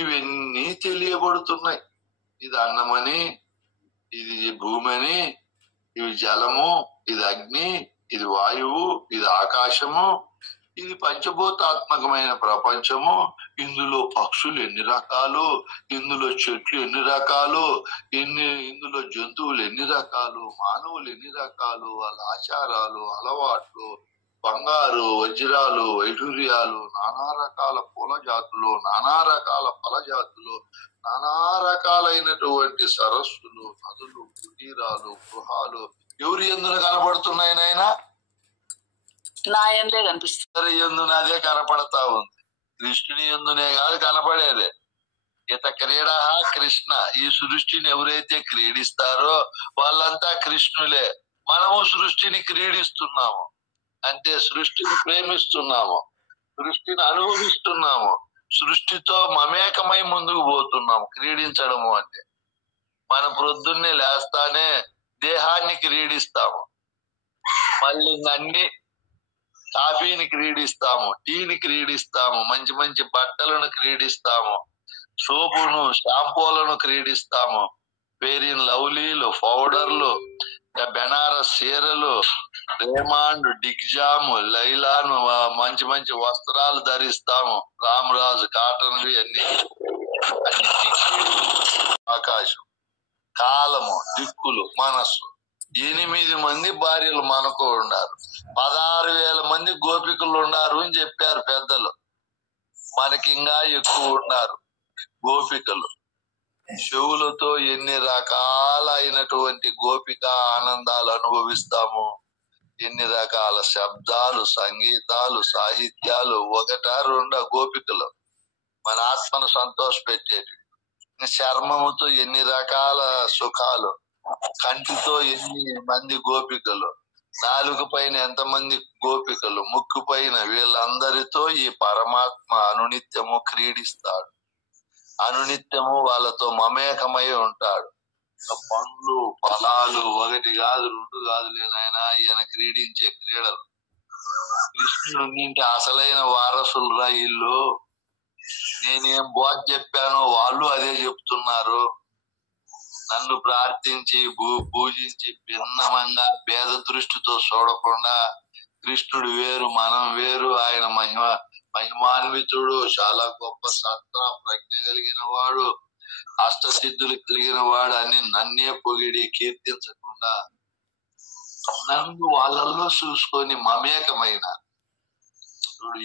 ఇవన్నీ తెలియబడుతున్నాయి. ఇది అన్నమని, ఇది భూమని, ఇవి జలము, ఇది అగ్ని, ఇది వాయువు, ఇది ఆకాశము, ఇది పంచభూతాత్మకమైన ప్రపంచము. ఇందులో పక్షులు ఎన్ని రకాలు, ఇందులో చెట్లు ఎన్ని రకాలు, ఇందులో జంతువులు ఎన్ని రకాలు, మానవులు ఎన్ని రకాలు, వాళ్ళ ఆచారాలు, అలవాట్లు, బంగారు, వజ్రాలు, వైఢూర్యాలు, నానా రకాల పూల జాతులు, నానా రకాల ఫల జాతులు, నానా రకాలైనటువంటి సరస్సులు, నదులు, కుటీరాలు, గృహాలు ఎవరి ఎందున కనబడుతున్నాయి నాయనా? నా ఎందే కనిపిస్తుంది. ఎందున అదే కనపడతా ఉంది. కృష్ణుని ఎందునే కాదు కనపడేదే. ఇత క్రీడ కృష్ణ. ఈ సృష్టిని ఎవరైతే క్రీడిస్తారో వాళ్ళంతా కృష్ణులే. మనము సృష్టిని క్రీడిస్తున్నాము అంటే సృష్టిని ప్రేమిస్తున్నాము, సృష్టిని అనుభవిస్తున్నాము, సృష్టితో మమేకమై ముందుకు పోతున్నాము. క్రీడించడము అంటే మనం ప్రొద్దున్నే లేస్తానే దేహాన్ని క్రీడిస్తాము, మళ్ళీ అన్ని కాఫీని క్రీడిస్తాము, టీని క్రీడిస్తాము, మంచి మంచి బట్టలను క్రీడిస్తాము, సోపును, షాంపూలను క్రీడిస్తాము, ఫెయిర్ లవ్లీలు, పౌడర్లు, బెనారస్ చీరలు, రేమాండ్, డిగ్జాము, లైలాను, మంచి మంచి వస్త్రాలు ధరిస్తాము, రామరాజు కాటన్ అన్ని. ఆకాశం, కాలము, దిక్కులు, మనస్సు. 8 మంది భార్యలు మనకు ఉన్నారు, 16,000 మంది గోపికలు ఉన్నారు అని చెప్పారు పెద్దలు. మనకి ఇంకా ఎక్కువ ఉన్నారు గోపికలు. చెవులతో ఎన్ని రకాలైనటువంటి గోపిక ఆనందాలు అనుభవిస్తాము, ఎన్ని రకాల శబ్దాలు, సంగీతాలు, సాహిత్యాలు. 1 2 గోపికలు మన ఆత్మను సంతోష పెట్టేటివి. చర్మముతో ఎన్ని రకాల సుఖాలు, కంటితో ఎన్ని మంది గోపికలు, నాలుక పైన ఎంతమంది గోపికలు, ముక్కు పైన. వీళ్ళందరితో ఈ పరమాత్మ అనునిత్యము క్రీడిస్తాడు, అనునిత్యము వాళ్ళతో మమేకమై ఉంటాడు. పండ్లు, ఫలాలు 1 కాదు 2 కాదులే నాయన ఈయన క్రీడించే క్రీడలు. కృష్ణుడి అసలైన వారసులురా ఇల్లు. నేనేం బోధ చెప్పానో వాళ్ళు అదే చెప్తున్నారు. నన్ను ప్రార్థించి పూజించి భిన్నమంగా భేద దృష్టితో చూడకుండా కృష్ణుడు వేరు, మనం వేరు, ఆయన మహిమాన్వితుడు, చాలా గొప్ప సత్తా ప్రజ్ఞ కలిగిన వాడు, అష్టసిద్ధులు కలిగిన వాడు అని నన్నే పొగిడి కీర్తించకుండా నన్ను వాళ్ళల్లో చూసుకొని మమేకమైన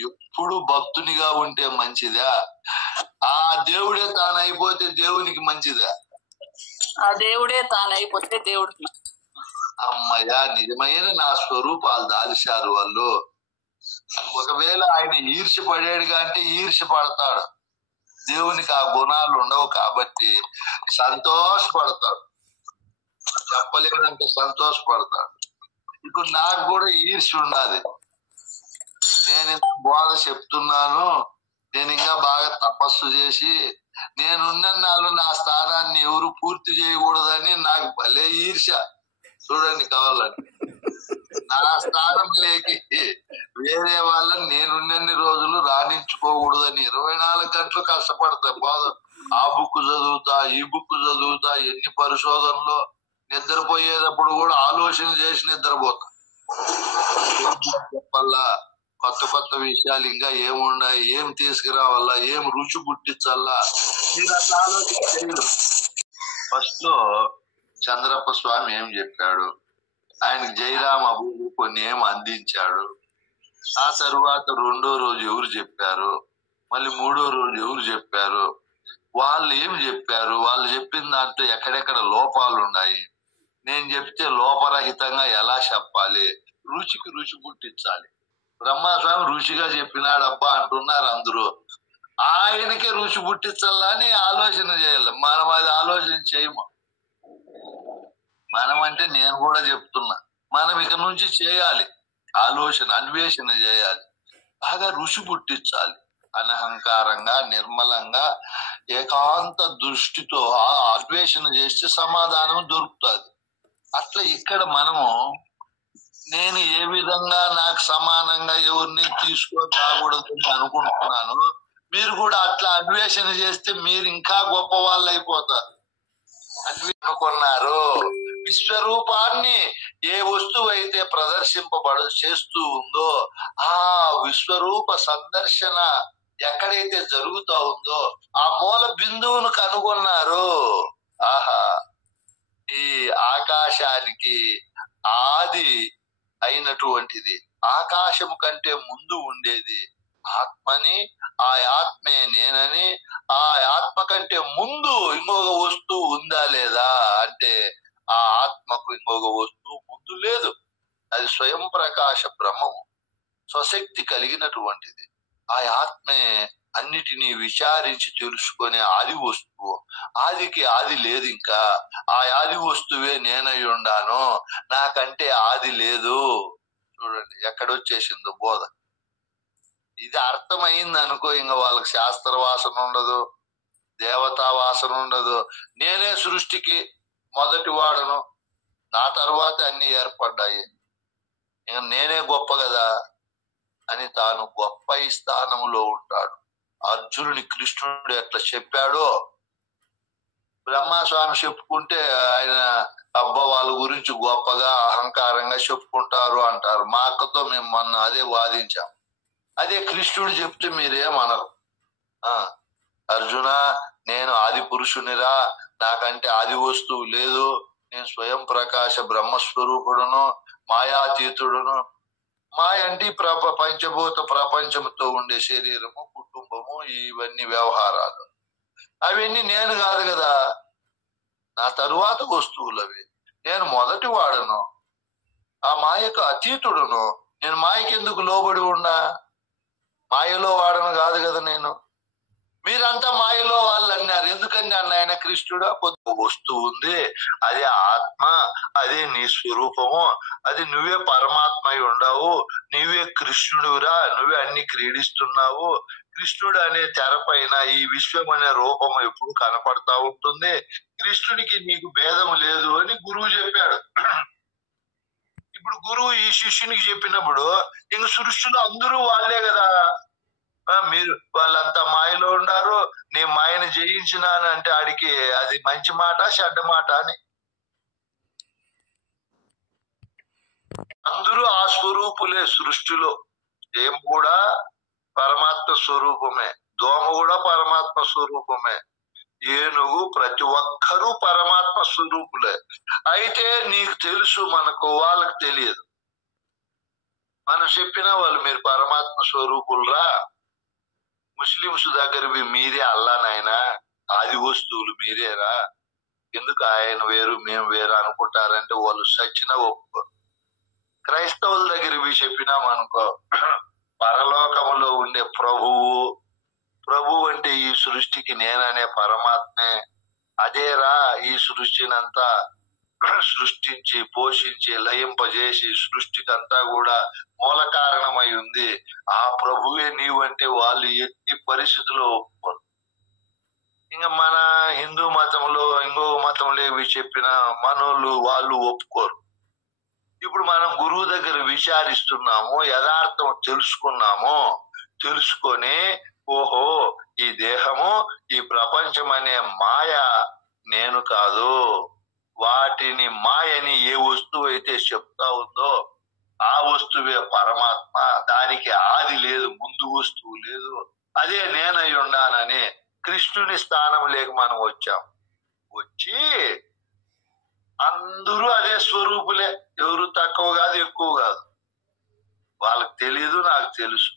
ఎప్పుడు భక్తునిగా ఉంటే మంచిదా? ఆ దేవుడే తానైపోతే దేవునికి మంచిదా? ఆ దేవుడే తానైపోతే దేవుడు. అమ్మయ్యా, నిజమైన నా స్వరూపాలు దాల్చారు వాళ్ళు. ఒకవేళ ఆయన ఈర్ష్య పడేడుగా అంటే ఈర్ష్య పడతాడు. దేవునికి ఆ గుణాలు ఉండవు కాబట్టి సంతోషపడతాడు. చెప్పలేదంటే సంతోషపడతాడు. ఇప్పుడు నాకు కూడా ఈర్ష్య ఉండాలి. నేను ఇంత బోధ చెప్తున్నాను, నేను ఇంకా బాగా తపస్సు చేసి నేనున్న నాళ్ళు నా స్థానాన్ని ఎవరు పూర్తి చేయకూడదని నాకు భలే ఈర్ష్య. చూడండి కావాలని నా స్థానం లేకి వేరే వాళ్ళని నేనున్నన్ని రోజులు రాణించుకోకూడదని 24 గంటలు కష్టపడతా. బోధ ఆ బుక్ చదువుతా, ఈ బుక్ చదువుతా, ఎన్ని పరిశోధనలో. నిద్రపోయేటప్పుడు కూడా ఆలోచన చేసి నిద్రపోతా. చెప్పల్లా కొత్త కొత్త విషయాలు ఇంకా ఏమున్నాయి, ఏం తీసుకురావాలా, ఏం రుచి పుట్టించాలా, తెలియదు. ఫస్ట్ లో చంద్రప్ప స్వామి ఏం చెప్పాడు, ఆయనకి జయరామ అబు కొన్ని ఏం అందించాడు. ఆ తరువాత రెండో రోజు ఎవరు చెప్పారు, మళ్ళీ మూడో రోజు ఎవరు చెప్పారు, వాళ్ళు ఏమి చెప్పారు, వాళ్ళు చెప్పిన దాంట్లో ఎక్కడెక్కడ లోపాలు ఉన్నాయి, నేను చెప్తే లోపరహితంగా ఎలా చెప్పాలి, రుచికి రుచి పుట్టించాలి. బ్రహ్మస్వామి రుచిగా చెప్పినాడబ్బా అంటున్నారు అందరూ. ఆయనకే రుచి పుట్టించాలని ఆలోచన చేయాలి. మనం అది ఆలోచన చేయము. మనం అంటే నేను కూడా చెప్తున్నా, మనం ఇక నుంచి చేయాలి, ఆలోచన అన్వేషణ చేయాలి, బాగా రుచి పుట్టించాలి. అనహంకారంగా నిర్మలంగా ఏకాంత దృష్టితో అన్వేషణ చేస్తే సమాధానం దొరుకుతుంది. అట్లా ఇక్కడ మనము నేను ఏ విధంగా నాకు సమానంగా ఎవరిని తీసుకొని రాకూడదు అనుకుంటున్నాను, మీరు కూడా అట్లా అన్వేషణ చేస్తే మీరు ఇంకా గొప్ప వాళ్ళు అయిపోతారు. అనుకున్నారు విశ్వరూపాన్ని ఏ వస్తువు అయితే చేస్తూ ఉందో ఆ విశ్వరూప సందర్శన ఎక్కడైతే జరుగుతూ ఉందో ఆ మూల బిందువును కనుగొన్నారు. ఆహా, ఈ ఆకాశానికి ఆది అయినటువంటిది, ఆకాశము కంటే ముందు ఉండేది ఆత్మని, ఆ ఆత్మే నేనని, ఆ ఆత్మ కంటే ముందు ఇంకొక వస్తువు ఉందా లేదా అంటే ఆ ఆత్మకు ఇంకొక వస్తువు ముందు లేదు. అది స్వయం ప్రకాశ బ్రహ్మము, స్వశక్తి కలిగినటువంటిది. ఆ ఆత్మే అన్నిటినీ విచారించి తెలుసుకునే ఆది వస్తువు. ఆదికి ఆది లేదు, ఇంకా ఆ ఆది వస్తువే నేనై ఉండాను, నాకంటే ఆది లేదు. చూడండి ఎక్కడొచ్చేసిందో బోధ. ఇది అర్థమైంది అనుకో, ఇంకా వాళ్ళకి శాస్త్ర వాసన ఉండదు, దేవతా వాసన ఉండదు. నేనే సృష్టికి మొదటి వాడను, నా తర్వాత అన్ని ఏర్పడ్డాయి, ఇంకా నేనే గొప్ప కదా అని తాను గొప్ప స్థానంలో ఉంటాడు. అర్జునుని కృష్ణుడు ఎట్లా చెప్పాడో బ్రహ్మస్వామి చెప్పుకుంటే ఆయన అబ్బా వాళ్ళ గురించి గొప్పగా అహంకారంగా చెప్పుకుంటారు అంటారు. మా అక్కతో మేము మొన్న అదే వాదించాం. అదే కృష్ణుడు చెప్తే మీరేమనరు. అర్జున, నేను ఆది పురుషునిరా, నాకంటే ఆది వస్తువు లేదు, నేను స్వయం ప్రకాశ బ్రహ్మస్వరూపుడును, మాయాతీతుడును. మాయ అంటే పంచభూత ప్రపంచంతో ఉండే శరీరము, కుటుంబము, ఇవన్నీ వ్యవహారాలు, అవన్నీ నేను కాదు కదా, నా తరువాత వస్తువులు అవి. నేను మొదటి వాడను, ఆ మాయకు అతీతుడును. నేను మాయకి ఎందుకు లోబడి ఉండా, మాయలో వాడను కాదు కదా నేను. మీరంతా మాయలో వాళ్ళు అన్నారు. ఎందుకని అన్న కృష్ణుడు వస్తువు ఉంది, అదే ఆత్మ, అదే నీ స్వరూపము, అది నువ్వే పరమాత్మ అయి ఉండవు, నువ్వే కృష్ణుడురా, నువ్వే అన్ని క్రీడిస్తున్నావు. కృష్ణుడు అనే తెర పైన ఈ విశ్వం అనే రూపం ఎప్పుడు కనపడతా ఉంటుంది, కృష్ణుడికి నీకు భేదం లేదు అని గురువు చెప్పాడు. ఇప్పుడు గురువు ఈ శిష్యునికి చెప్పినప్పుడు ఇంక సృష్టిలో అందరూ వాళ్ళే కదా, మీరు వాళ్ళంతా మాయలో ఉన్నారు, నీ మాయను జయించినానంటే ఆడికి అది మంచి మాట చెడ్డ మాట అని. అందరూ ఆ స్వరూపులే సృష్టిలో. ఏం కూడా పరమాత్మ స్వరూపమే, దోమ కూడా పరమాత్మ స్వరూపమే, ఏనుగు, ప్రతి ఒక్కరూ పరమాత్మ స్వరూపులే. అయితే నీకు తెలుసు, మనకు వాళ్ళకి తెలియదు. మనం చెప్పినా వాళ్ళు మీరు పరమాత్మ స్వరూపులరా, ముస్లింస్ దగ్గరవి మీరే అల్లానైనా, ఆది వస్తువులు మీరేరా, ఎందుకు ఆయన వేరు మేము వేరు అనుకుంటారంటే వాళ్ళు సచ్చిన ఒప్పుకో. క్రైస్తవుల దగ్గరవి చెప్పినామనుకో, పరలోకములో ఉండే ప్రభువు అంటే ఈ సృష్టికి నేననే పరమాత్మే, అదేరా ఈ సృష్టినంతా సృష్టించి పోషించి లయింపజేసి సృష్టికంతా కూడా మూల కారణమై ఉంది, ఆ ప్రభువే నీవంటే వాళ్ళు ఎట్టి పరిస్థితుల్లో ఒప్పుకోరు. ఇంకా మన హిందూ మతంలో ఇంకో మతంలో ఏవి చెప్పినా మనోళ్ళు వాళ్ళు ఒప్పుకోరు. ఇప్పుడు మనం గురువు దగ్గర విచారిస్తున్నాము, యథార్థం తెలుసుకున్నాము, తెలుసుకొని ఓహో ఈ దేహము, ఈ ప్రపంచం అనే మాయ నేను కాదు, వాటిని మాయని ఏ వస్తువు అయితే చెప్తా ఉందో ఆ వస్తువే పరమాత్మ, దానికి ఆది లేదు, ముందు వస్తువు లేదు, అదే నేనై ఉన్నానని కృష్ణుని స్థానం లేక మనం వచ్చాం. వచ్చి అందరూ అదే స్వరూపులే, ఎవరు తక్కువ కాదు ఎక్కువ కాదు. వాళ్ళకి తెలియదు, నాకు తెలుసు.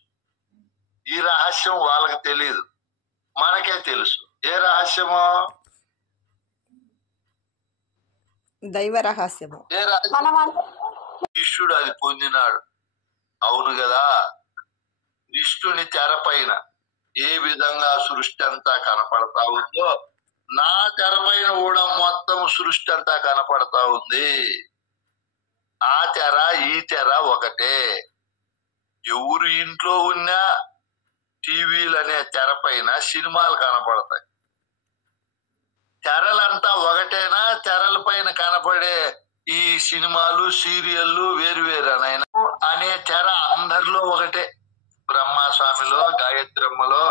ఈ రహస్యం వాళ్ళకి తెలియదు, మనకే తెలుసు. ఏ రహస్యమో? దైవ రహస్యము. ఏ రహస్యం? కృష్ణుడు అది పొందినాడు. అవును కదా. కృష్ణుని తెరపైన ఏ విధంగా సృష్టి అంతా కనపడతా ఉందో, నా తెరపైన కూడా మొత్తం సృష్టి అంతా కనపడతా ఉంది. ఆ తెర ఈ తెర ఒకటే. ఎవరు ఇంట్లో ఉన్నా టీవీలు అనే తెరపైన సినిమాలు కనపడతాయి. తెరలంతా ఒకటేనా? తెరల పైన కనపడే ఈ సినిమాలు సీరియళ్ళు వేరువేరేనైనా అనే తెర అందరిలో ఒకటే. బ్రహ్మస్వామిలో, గాయత్రమ్మలో,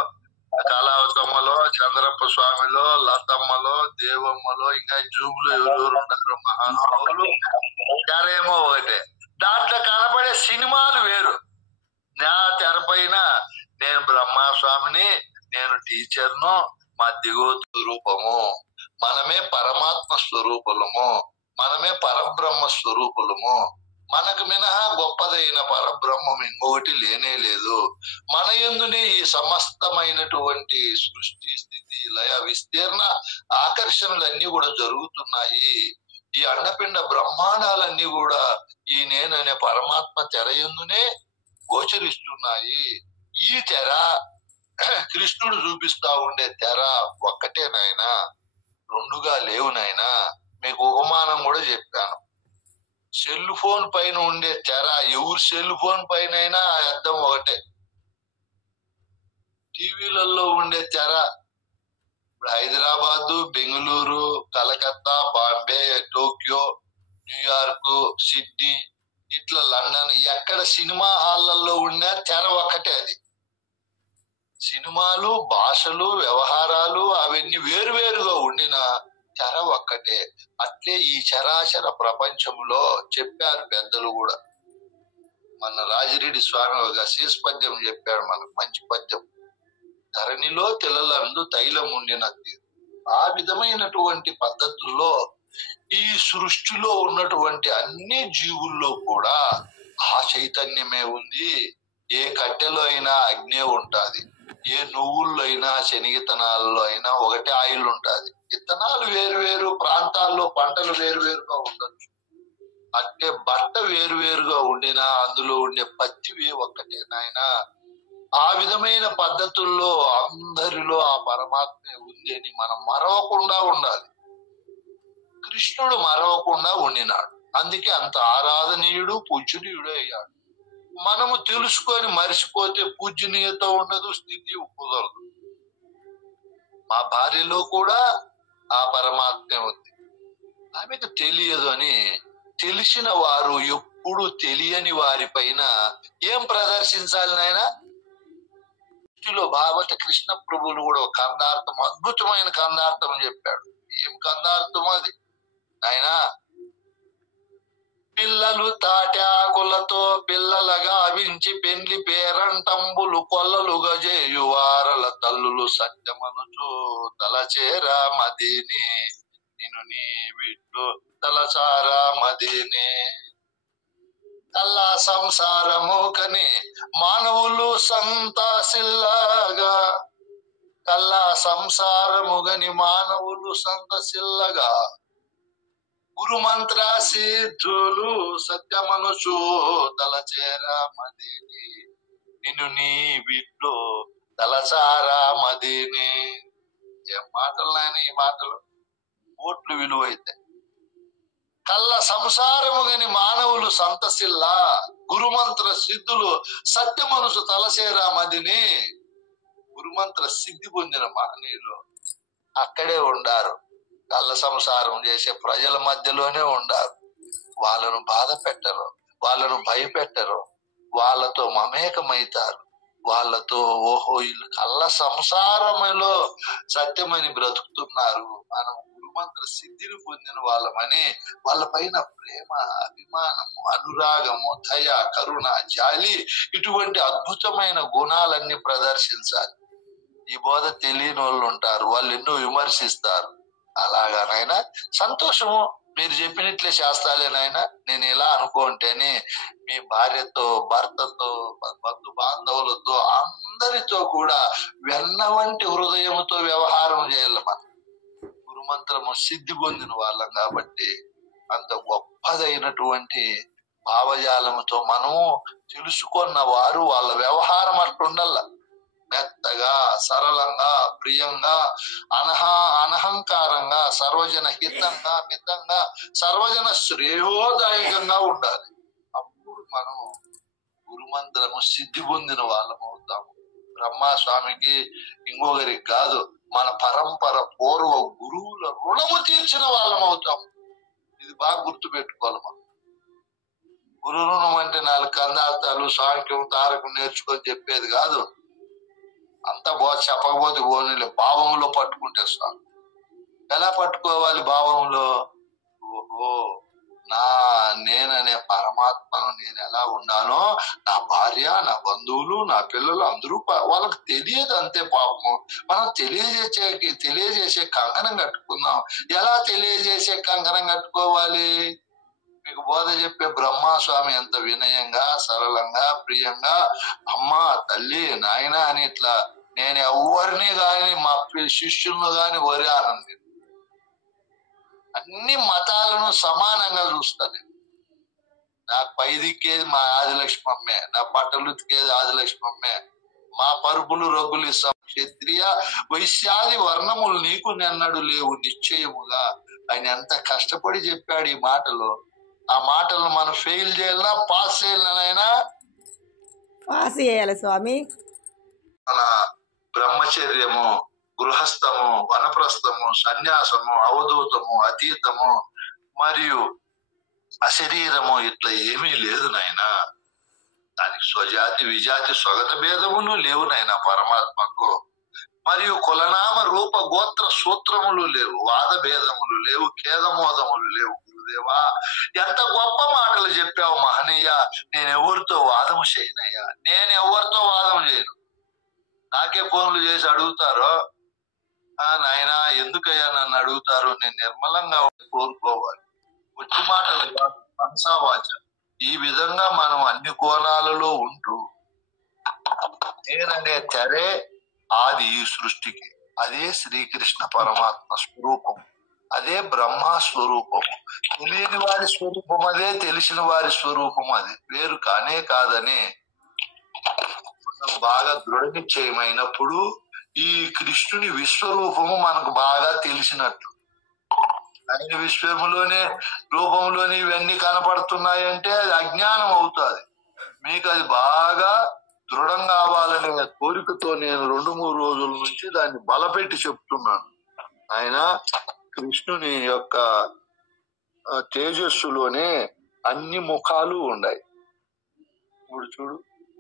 కళావతమ్మలో, చంద్రప్ప స్వామిలో, లతమ్మలో, దేవమ్మలో, ఇంకా జూబులో ఎవరెవరు ఉన్నారు మహానుభావులు, తెరేమో ఒకటే. దాంట్లో కనపడే సినిమాలు వేరు. నా తెరపైన నేను బ్రహ్మస్వామిని, నేను టీచర్ను, మా దిగువ స్వరూపము, మనమే పరమాత్మ స్వరూపులము, మనమే పరబ్రహ్మ స్వరూపులము. మనకు మినహా గొప్పదైన పరబ్రహ్మం ఇంకొకటి లేనే లేదు. మన యందునే ఈ సమస్తమైనటువంటి సృష్టి, స్థితి, లయ, విస్తీర్ణ, ఆకర్షణలన్నీ కూడా జరుగుతున్నాయి. ఈ అండపిండ బ్రహ్మాండాలన్నీ కూడా ఈ నేననే పరమాత్మ తెర యందునే గోచరిస్తున్నాయి. ఈ తెర కృష్ణుడు చూపిస్తా ఉండే తెర ఒక్కటే నాయనా, రెండుగా లేవు నాయనా. మీకు ఉపమానం కూడా చెప్పాను. సెల్ ఫోన్ పైన ఉండే తెర, ఎవరు సెల్ ఫోన్ పైన అయినా ఆ అద్దం ఒకటే. టీవీలలో ఉండే తెర ఇప్పుడు Hyderabad, Bengaluru, Calcutta, Bombay, Tokyo, New York, Sydney, ఇట్లా లండన్, ఎక్కడ సినిమా హాళ్లలో ఉన్న తెర ఒక్కటే. అది సినిమాలు, భాషలు, వ్యవహారాలు అవన్నీ వేరువేరుగా ఉండిన తెర ఒక్కటే. అట్లే ఈ చరాచర ప్రపంచంలో చెప్పారు పెద్దలు కూడా. మన రాజిరెడ్డి స్వామి ఒక శీస్ పద్యం చెప్పాడు మనకు, మంచి పద్యం. ధరణిలో తెల్లలందు తైలం ఉండిన తీరు. ఆ విధమైనటువంటి పద్ధతుల్లో ఈ సృష్టిలో ఉన్నటువంటి అన్ని జీవుల్లో కూడా ఆ చైతన్యమే ఉంది. ఏ కట్టెలో అయినా అగ్నే ఉంటాది, ఏ నువ్వుల్లో అయినా శనగిత్తనాల్లో అయినా ఒకటే ఆయిల్ ఉంటాది. విత్తనాలు వేరువేరు ప్రాంతాల్లో పంటలు వేరువేరుగా ఉండొచ్చు. అంటే బట్ట వేరువేరుగా ఉండినా అందులో ఉండే పత్తి ఒక్కటే నాయన. ఆ విధమైన పద్ధతుల్లో అందరిలో ఆ పరమాత్మే ఉంది అని మనం మరవకుండా ఉండాలి. కృష్ణుడు మరవకుండా ఉండినాడు, అందుకే అంత ఆరాధనీయుడు, పూజనీయుడు అయ్యాడు. మనము తెలుసుకొని మరిచిపోతే పూజనీయత ఉండదు, స్థితి కుదరదు. మా భార్యలో కూడా ఆ పరమాత్మే ఉంది. ఆమెకు తెలియదు అని తెలిసిన వారు ఎప్పుడు తెలియని వారి పైన ఏం ప్రదర్శించాలి నాయన? భాగవత కృష్ణ ప్రభువులు కూడా ఒక కందార్థం, అద్భుతమైన కందార్థం చెప్పాడు. ఏం కందార్థం అది నాయనా? పిల్లలు తాటాకులతో పిల్లలుగా అవించి పెండ్లి పేరంటంబులు కొల్లలుగా చేయువారల తల్లులు సత్యమనుచు తలచేరా మదిని, నిన్ను నీ బిడ్డు తలచారా మదిని. కల్లా సంసారము కని మానవులు సంతసిల్లగా, కల్లా సంసారము గని మానవులు సంతసిల్లగా, గురు మంత్ర సిద్ధులు సత్యమనుచు తలచేరా మదిని, నిన్ను నీ బిడ్డు తలచారా మదిని. ఏం మాటలు నాయన ఈ మాటలు, కోట్లు విలువ అయితే. కళ్ళ సంసారము గని మానవులు సంతసిల్లా, గురుమంత్ర సిద్ధులు సత్యమనుసు తలసేరా మదిని. గురుమంత్ర సిద్ధి పొందిన మహనీయులు అక్కడే ఉండారు. కళ్ళ సంసారం చేసే ప్రజల మధ్యలోనే ఉండారు. వాళ్ళను బాధ పెట్టరు, వాళ్ళను భయపెట్టరు, వాళ్ళతో మమేకమైతారు. వాళ్ళతో ఓహో వీళ్ళు కళ్ళ సంసారములో సత్యమని బ్రతుకుతున్నారు, మనం గురుమంత్ర సిద్ధిని పొందిన వాళ్ళమని వాళ్ళ పైన ప్రేమ, అభిమానము, అనురాగము, దయ, కరుణ, జాలి ఇటువంటి అద్భుతమైన గుణాలన్నీ ప్రదర్శించాలి. ఈ బోధ తెలియని వాళ్ళు ఉంటారు, వాళ్ళు ఎన్నో విమర్శిస్తారు. అలాగానైనా సంతోషము, మీరు చెప్పినట్లే చేస్తాలే నాయన, నేను ఇలా అనుకుంటేనే మీ భార్యతో, భర్తతో, బంధు బాంధవులతో, అందరితో కూడా వెన్న వంటి హృదయంతో వ్యవహారం చేయాలి. మనం గురుమంత్రము సిద్ధి పొందిన వాళ్ళం కాబట్టి అంత గొప్పదైనటువంటి భావజాలముతో మనము తెలుసుకున్న వారు వాళ్ళ వ్యవహారం అట్లుండల్ల. మెత్తగా, సరళంగా, ప్రియంగా, అనహంకారంగా, సర్వజన హితంగా, మితంగా, సర్వజన శ్రేయోదాయకంగా ఉండాలి. అప్పుడు మనం గురుమంత్రము సిద్ధి పొందిన వాళ్ళం అవుతాము. బ్రహ్మస్వామికి ఇంకొకరికి కాదు, మన పరంపర పూర్వ గురువుల రుణము తీర్చిన వాళ్ళం అవుతాము. ఇది బాగా గుర్తు పెట్టుకోవాలి. మనం గురు రుణం అంటే 4 కందార్థాలు, సాంఖ్యం, తారకం నేర్చుకొని చెప్పేది కాదు. అంతా చెప్పకపోతే పోనీలే, భావంలో పట్టుకుంటే చాలు. ఎలా పట్టుకోవాలి భావంలో? ఓహో, నేననే పరమాత్మను నేను ఎలా ఉన్నానో, నా భార్య, నా బంధువులు, నా పిల్లలు అందరూ వాళ్ళకి తెలియదు అంతే. పాపము మనం తెలియజేసే కంకణం కట్టుకుందాం. ఎలా తెలియజేసే కంకణం కట్టుకోవాలి? మీకు బోధ చెప్పే బ్రహ్మస్వామి ఎంత వినయంగా, సరళంగా, ప్రియంగా అమ్మ, తల్లి, నాయన అని ఇట్లా నేను ఎవరిని గాని మా శిష్యులను గాని వరి ఆనంది. అన్ని మతాలను సమానంగా చూస్తుంది. నాకు పై దిక్కేది మా ఆదిలక్ష్మమ్మే, నా బట్టలు ఉతికేది ఆదిలక్ష్మమ్మే, మా పరుపులు రగ్గులు ఇస్తాం. క్షత్రియ వైశ్యాది వర్ణములు నీకు నెన్నడు లేవు నిశ్చయముగా. ఆయన ఎంత కష్టపడి చెప్పాడు ఈ మాటలు. ఆ మాటలను మనం ఫెయిల్ చేయాలన్నా పాస్ చేయాలనైనా? పాస్ చేయాలి స్వామి. మన బ్రహ్మచర్యము, గృహస్థము, వనప్రస్థము, సన్యాసము, అవధూతము, అతీతము మరియు అశరీరము ఇట్లా ఏమీ లేదు నాయన. దానికి స్వజాతి, విజాతి, స్వగత భేదములు లేవు నాయన పరమాత్మకు. మరియు కులనామ రూప గోత్ర సూత్రములు లేవు, వాద భేదములు లేవు, ఖేదమోదములు లేవు. గురుదేవా, ఎంత గొప్ప మాటలు చెప్పావు మహనీయ. నేను ఎవరితో వాదము చేయనయ్యా, నేను ఎవరితో వాదం చేయను. నాకే ఫోన్లు చేసి అడుగుతారో, నాయన ఎందుకయ్యా నన్ను అడుగుతారు? నేను నిర్మలంగా కోరుకోవాలి. వచ్చి మాటలు మనసావాచ ఈ విధంగా మనం అన్ని కోణాలలో ఉంటూ, నేననే తెరే ఆది ఈ సృష్టికి, అదే శ్రీకృష్ణ పరమాత్మ స్వరూపం, అదే బ్రహ్మ స్వరూపము. తెలియని వారి స్వరూపం అదే, తెలిసిన వారి స్వరూపం అది వేరు కానే కాదని బాగా దృఢ నిశ్చయమైనప్పుడు ఈ కృష్ణుని విశ్వరూపము మనకు బాగా తెలిసినట్లు. ఆయన విశ్వములోనే రూపంలోనే ఇవన్నీ కనపడుతున్నాయంటే అది అజ్ఞానం అవుతుంది. మీకు అది బాగా దృఢం కావాలనే కోరికతో నేను 2-3 రోజుల నుంచి దాన్ని బలపెట్టి చెప్తున్నాను. ఆయన కృష్ణుని యొక్క తేజస్సులోనే అన్ని ముఖాలు ఉన్నాయి. ఇప్పుడు చూడు,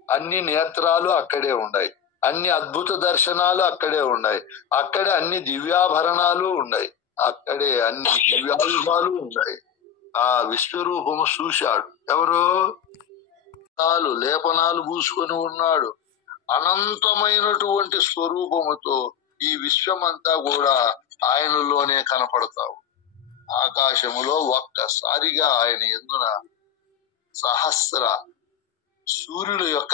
అన్ని నేత్రాలు అక్కడే ఉన్నాయి, అన్ని అద్భుత దర్శనాలు అక్కడే ఉన్నాయి, అక్కడే అన్ని దివ్యాభరణాలు ఉన్నాయి, అక్కడే అన్ని దివ్యాయుధాలు ఉన్నాయి. ఆ విశ్వరూపము చూశాడు ఎవరు? లేపనాలు పూసుకొని ఉన్నాడు. అనంతమైనటువంటి స్వరూపముతో ఈ విశ్వమంతా కూడా ఆయనలోనే కనపడతావు. ఆకాశములో ఒక్కసారిగా ఆయన యందున సహస్ర సూర్యుల యొక్క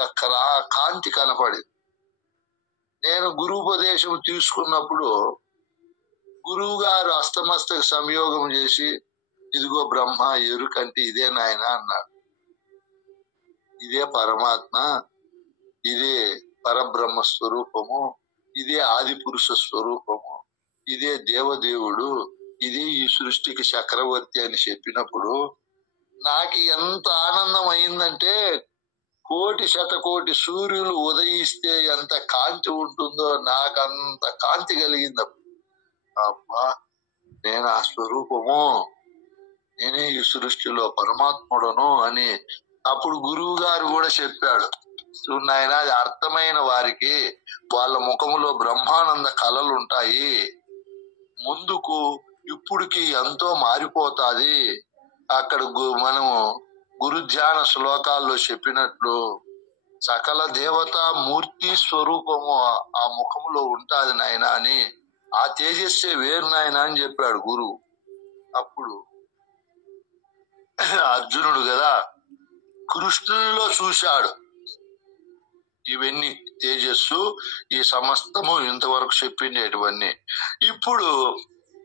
కాంతి కనపడింది. నేను గురువుపదేశం తీసుకున్నప్పుడు గురువు గారు అస్తమస్తక సంయోగం చేసి, ఇదిగో బ్రహ్మ ఎరుకంటే ఇదే నాయన అన్నాడు. ఇదే పరమాత్మ, ఇదే పరబ్రహ్మ స్వరూపము, ఇదే ఆది పురుష స్వరూపము, ఇదే దేవదేవుడు, ఇది ఈ సృష్టికి చక్రవర్తి అని చెప్పినప్పుడు నాకు ఎంత ఆనందం అయిందంటే, 1,00,00,000 సూర్యులు ఉదయిస్తే ఎంత కాంతి ఉంటుందో నాకంత కాంతి కలిగింది. అబ్బా, నేను ఆ స్వరూపము, నేనే ఈ సృష్టిలో పరమాత్ముడను అని అప్పుడు గురువు గారు కూడా చెప్పాడు. నాయన, అది అర్థమైన వారికి వాళ్ళ ముఖములో బ్రహ్మానంద కళలు ఉంటాయి. ముందుకు ఇప్పుడుకి ఎంతో మారిపోతాది. అక్కడ మనము గురు ధ్యాన శ్లోకాల్లో చెప్పినట్లు సకల దేవతా మూర్తి స్వరూపము ఆ ముఖములో ఉంటాది నాయన అని, ఆ తేజస్సే వేరు నాయన అని చెప్పాడు గురువు. అప్పుడు అర్జునుడు కదా, కృష్ణునిలో చూశాడు ఇవన్నీ తేజస్సు, ఈ సమస్తము ఇంతవరకు చెప్పిండేటివన్నీ. ఇప్పుడు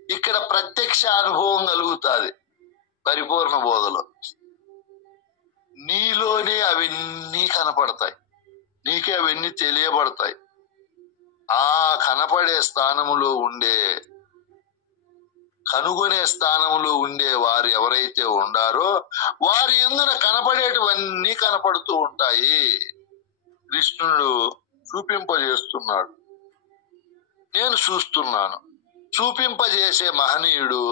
ఇక్కడ ప్రత్యక్ష అనుభవం కలుగుతుంది పరిపూర్ణ బోధలో. నీలోనే అవన్నీ కనపడతాయి, నీకే అవన్నీ తెలియబడతాయి. ఆ కనపడే స్థానములో ఉండే, కనుగొనే స్థానంలో ఉండే వారు ఎవరైతే ఉండారో వారి ఎందున కనపడేటివన్నీ కనపడుతూ ఉంటాయి. కృష్ణుడు చూపింపజేస్తున్నాడు, నేను చూస్తున్నాను. చూపింపజేసే మహనీయుడు,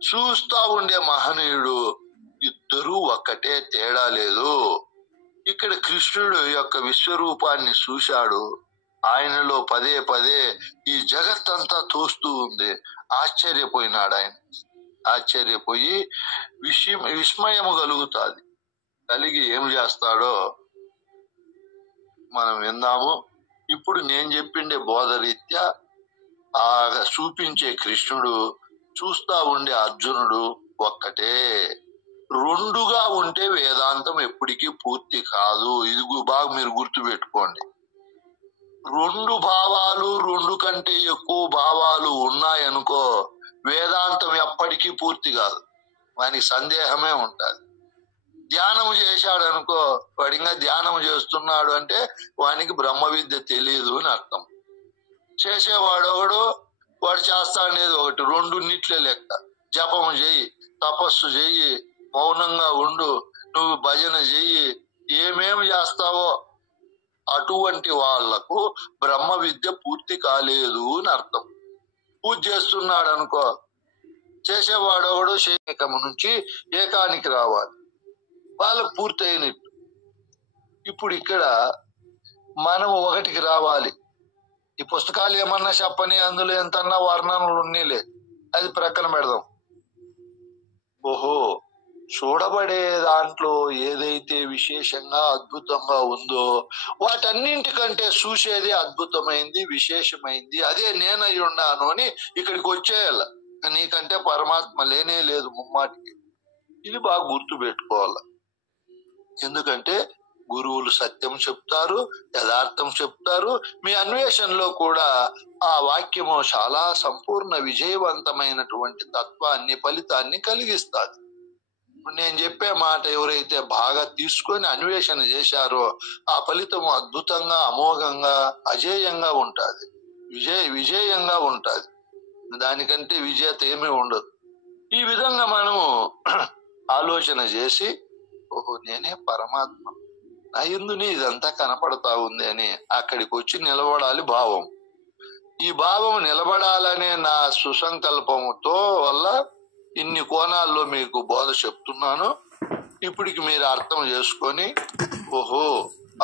చూస్తా ఉండే మహనీయుడు, ఇద్దరూ ఒక్కటే, తేడా లేదు. ఇక్కడ కృష్ణుడు యొక్క విశ్వరూపాన్ని చూశాడు, ఆయనలో పదే పదే ఈ జగత్తంతా తోస్తూ ఉంది. ఆశ్చర్యపోయినాడు ఆయన. ఆశ్చర్యపోయి విస్మయము కలుగుతాది. కలిగి ఏం చేస్తాడో మనం విందాము. ఇప్పుడు నేను చెప్పిండే బోధరీత్యా ఆ చూపించే కృష్ణుడు, చూస్తా ఉండే అర్జునుడు ఒక్కటే. రెండుగా ఉంటే వేదాంతం ఎప్పటికీ పూర్తి కాదు. ఇది బాగా మీరు గుర్తు పెట్టుకోండి. రెండు భావాలు, రెండు కంటే ఎక్కువ భావాలు ఉన్నాయనుకో, వేదాంతం ఎప్పటికీ పూర్తి కాదు. వానికి సందేహమే ఉంటుంది. ధ్యానం చేశాడు అనుకో, వాడు ఇంకా ధ్యానం చేస్తున్నాడు అంటే వానికి బ్రహ్మ విద్య తెలియదు అని అర్థం. చేసేవాడు ఒకడు, వాడు చేస్తాడనేది ఒకటి. రెండున్నిట్లే లెక్క. జపము చెయ్యి, తపస్సు చెయ్యి, మౌనంగా ఉండు, నువ్వు భజన చెయ్యి, ఏమేమి చేస్తావో అటువంటి వాళ్లకు బ్రహ్మ విద్య పూర్తి కాలేదు అని అర్థం. పూజ చేస్తున్నాడు అనుకో, చేసేవాడు ఒకడు శేకము నుంచి ఏకానికి రావాలి, వాళ్ళకు పూర్తి అయినట్టు. ఇప్పుడు ఇక్కడ మనం ఒకటికి రావాలి. ఈ పుస్తకాలు ఏమన్నా చెప్పని, అందులో ఎంతన్నా వర్ణనలు ఉన్నీలే, అది ప్రక్కన పెడదాం. ఓహో, చూడబడే దాంట్లో ఏదైతే విశేషంగా అద్భుతంగా ఉందో వాటన్నింటికంటే చూసేది అద్భుతమైంది, విశేషమైంది, అదే నేనై ఉన్నాను అని ఇక్కడికి వచ్చేయాల. నీకంటే పరమాత్మ లేనే లేదు ముమ్మాటికి. ఇది బాగా గుర్తు పెట్టుకోవాలి. ఎందుకంటే గురువులు సత్యం చెప్తారు, యథార్థం చెప్తారు. మీ అన్వేషణలో కూడా ఆ వాక్యము చాలా సంపూర్ణ విజయవంతమైనటువంటి తత్వాన్ని, ఫలితాన్ని కలిగిస్తుంది. నేను చెప్పే మాట ఎవరైతే బాగా తీసుకొని అన్వేషణ చేశారో ఆ ఫలితము అద్భుతంగా, అమోఘంగా, అజేయంగా ఉంటుంది. విజయంగా ఉంటుంది. దానికంటే విజేత ఏమీ ఉండదు. ఈ విధంగా మనము ఆలోచన చేసి, ఓహో నేనే పరమాత్మ, నా యందునే ఇదంతా కనపడతా ఉంది అని అక్కడికి వచ్చి నిలబడాలి భావం. ఈ భావం నిలబడాలనే నా సుసంకల్పంతో వల్ల ఇన్ని కోణాల్లో మీకు బోధ చెప్తున్నాను. ఇప్పటికి మీరు అర్థం చేసుకొని, ఓహో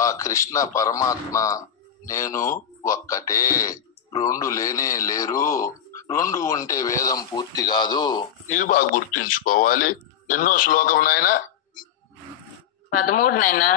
ఆ కృష్ణ పరమాత్మ నేను ఒక్కటే, రెండు లేనే లేరు, రెండు ఉంటే వేదం పూర్తి కాదు. ఇది బాగా గుర్తుంచుకోవాలి. ఎన్నో శ్లోకం నాయనా? 13 నాయనా.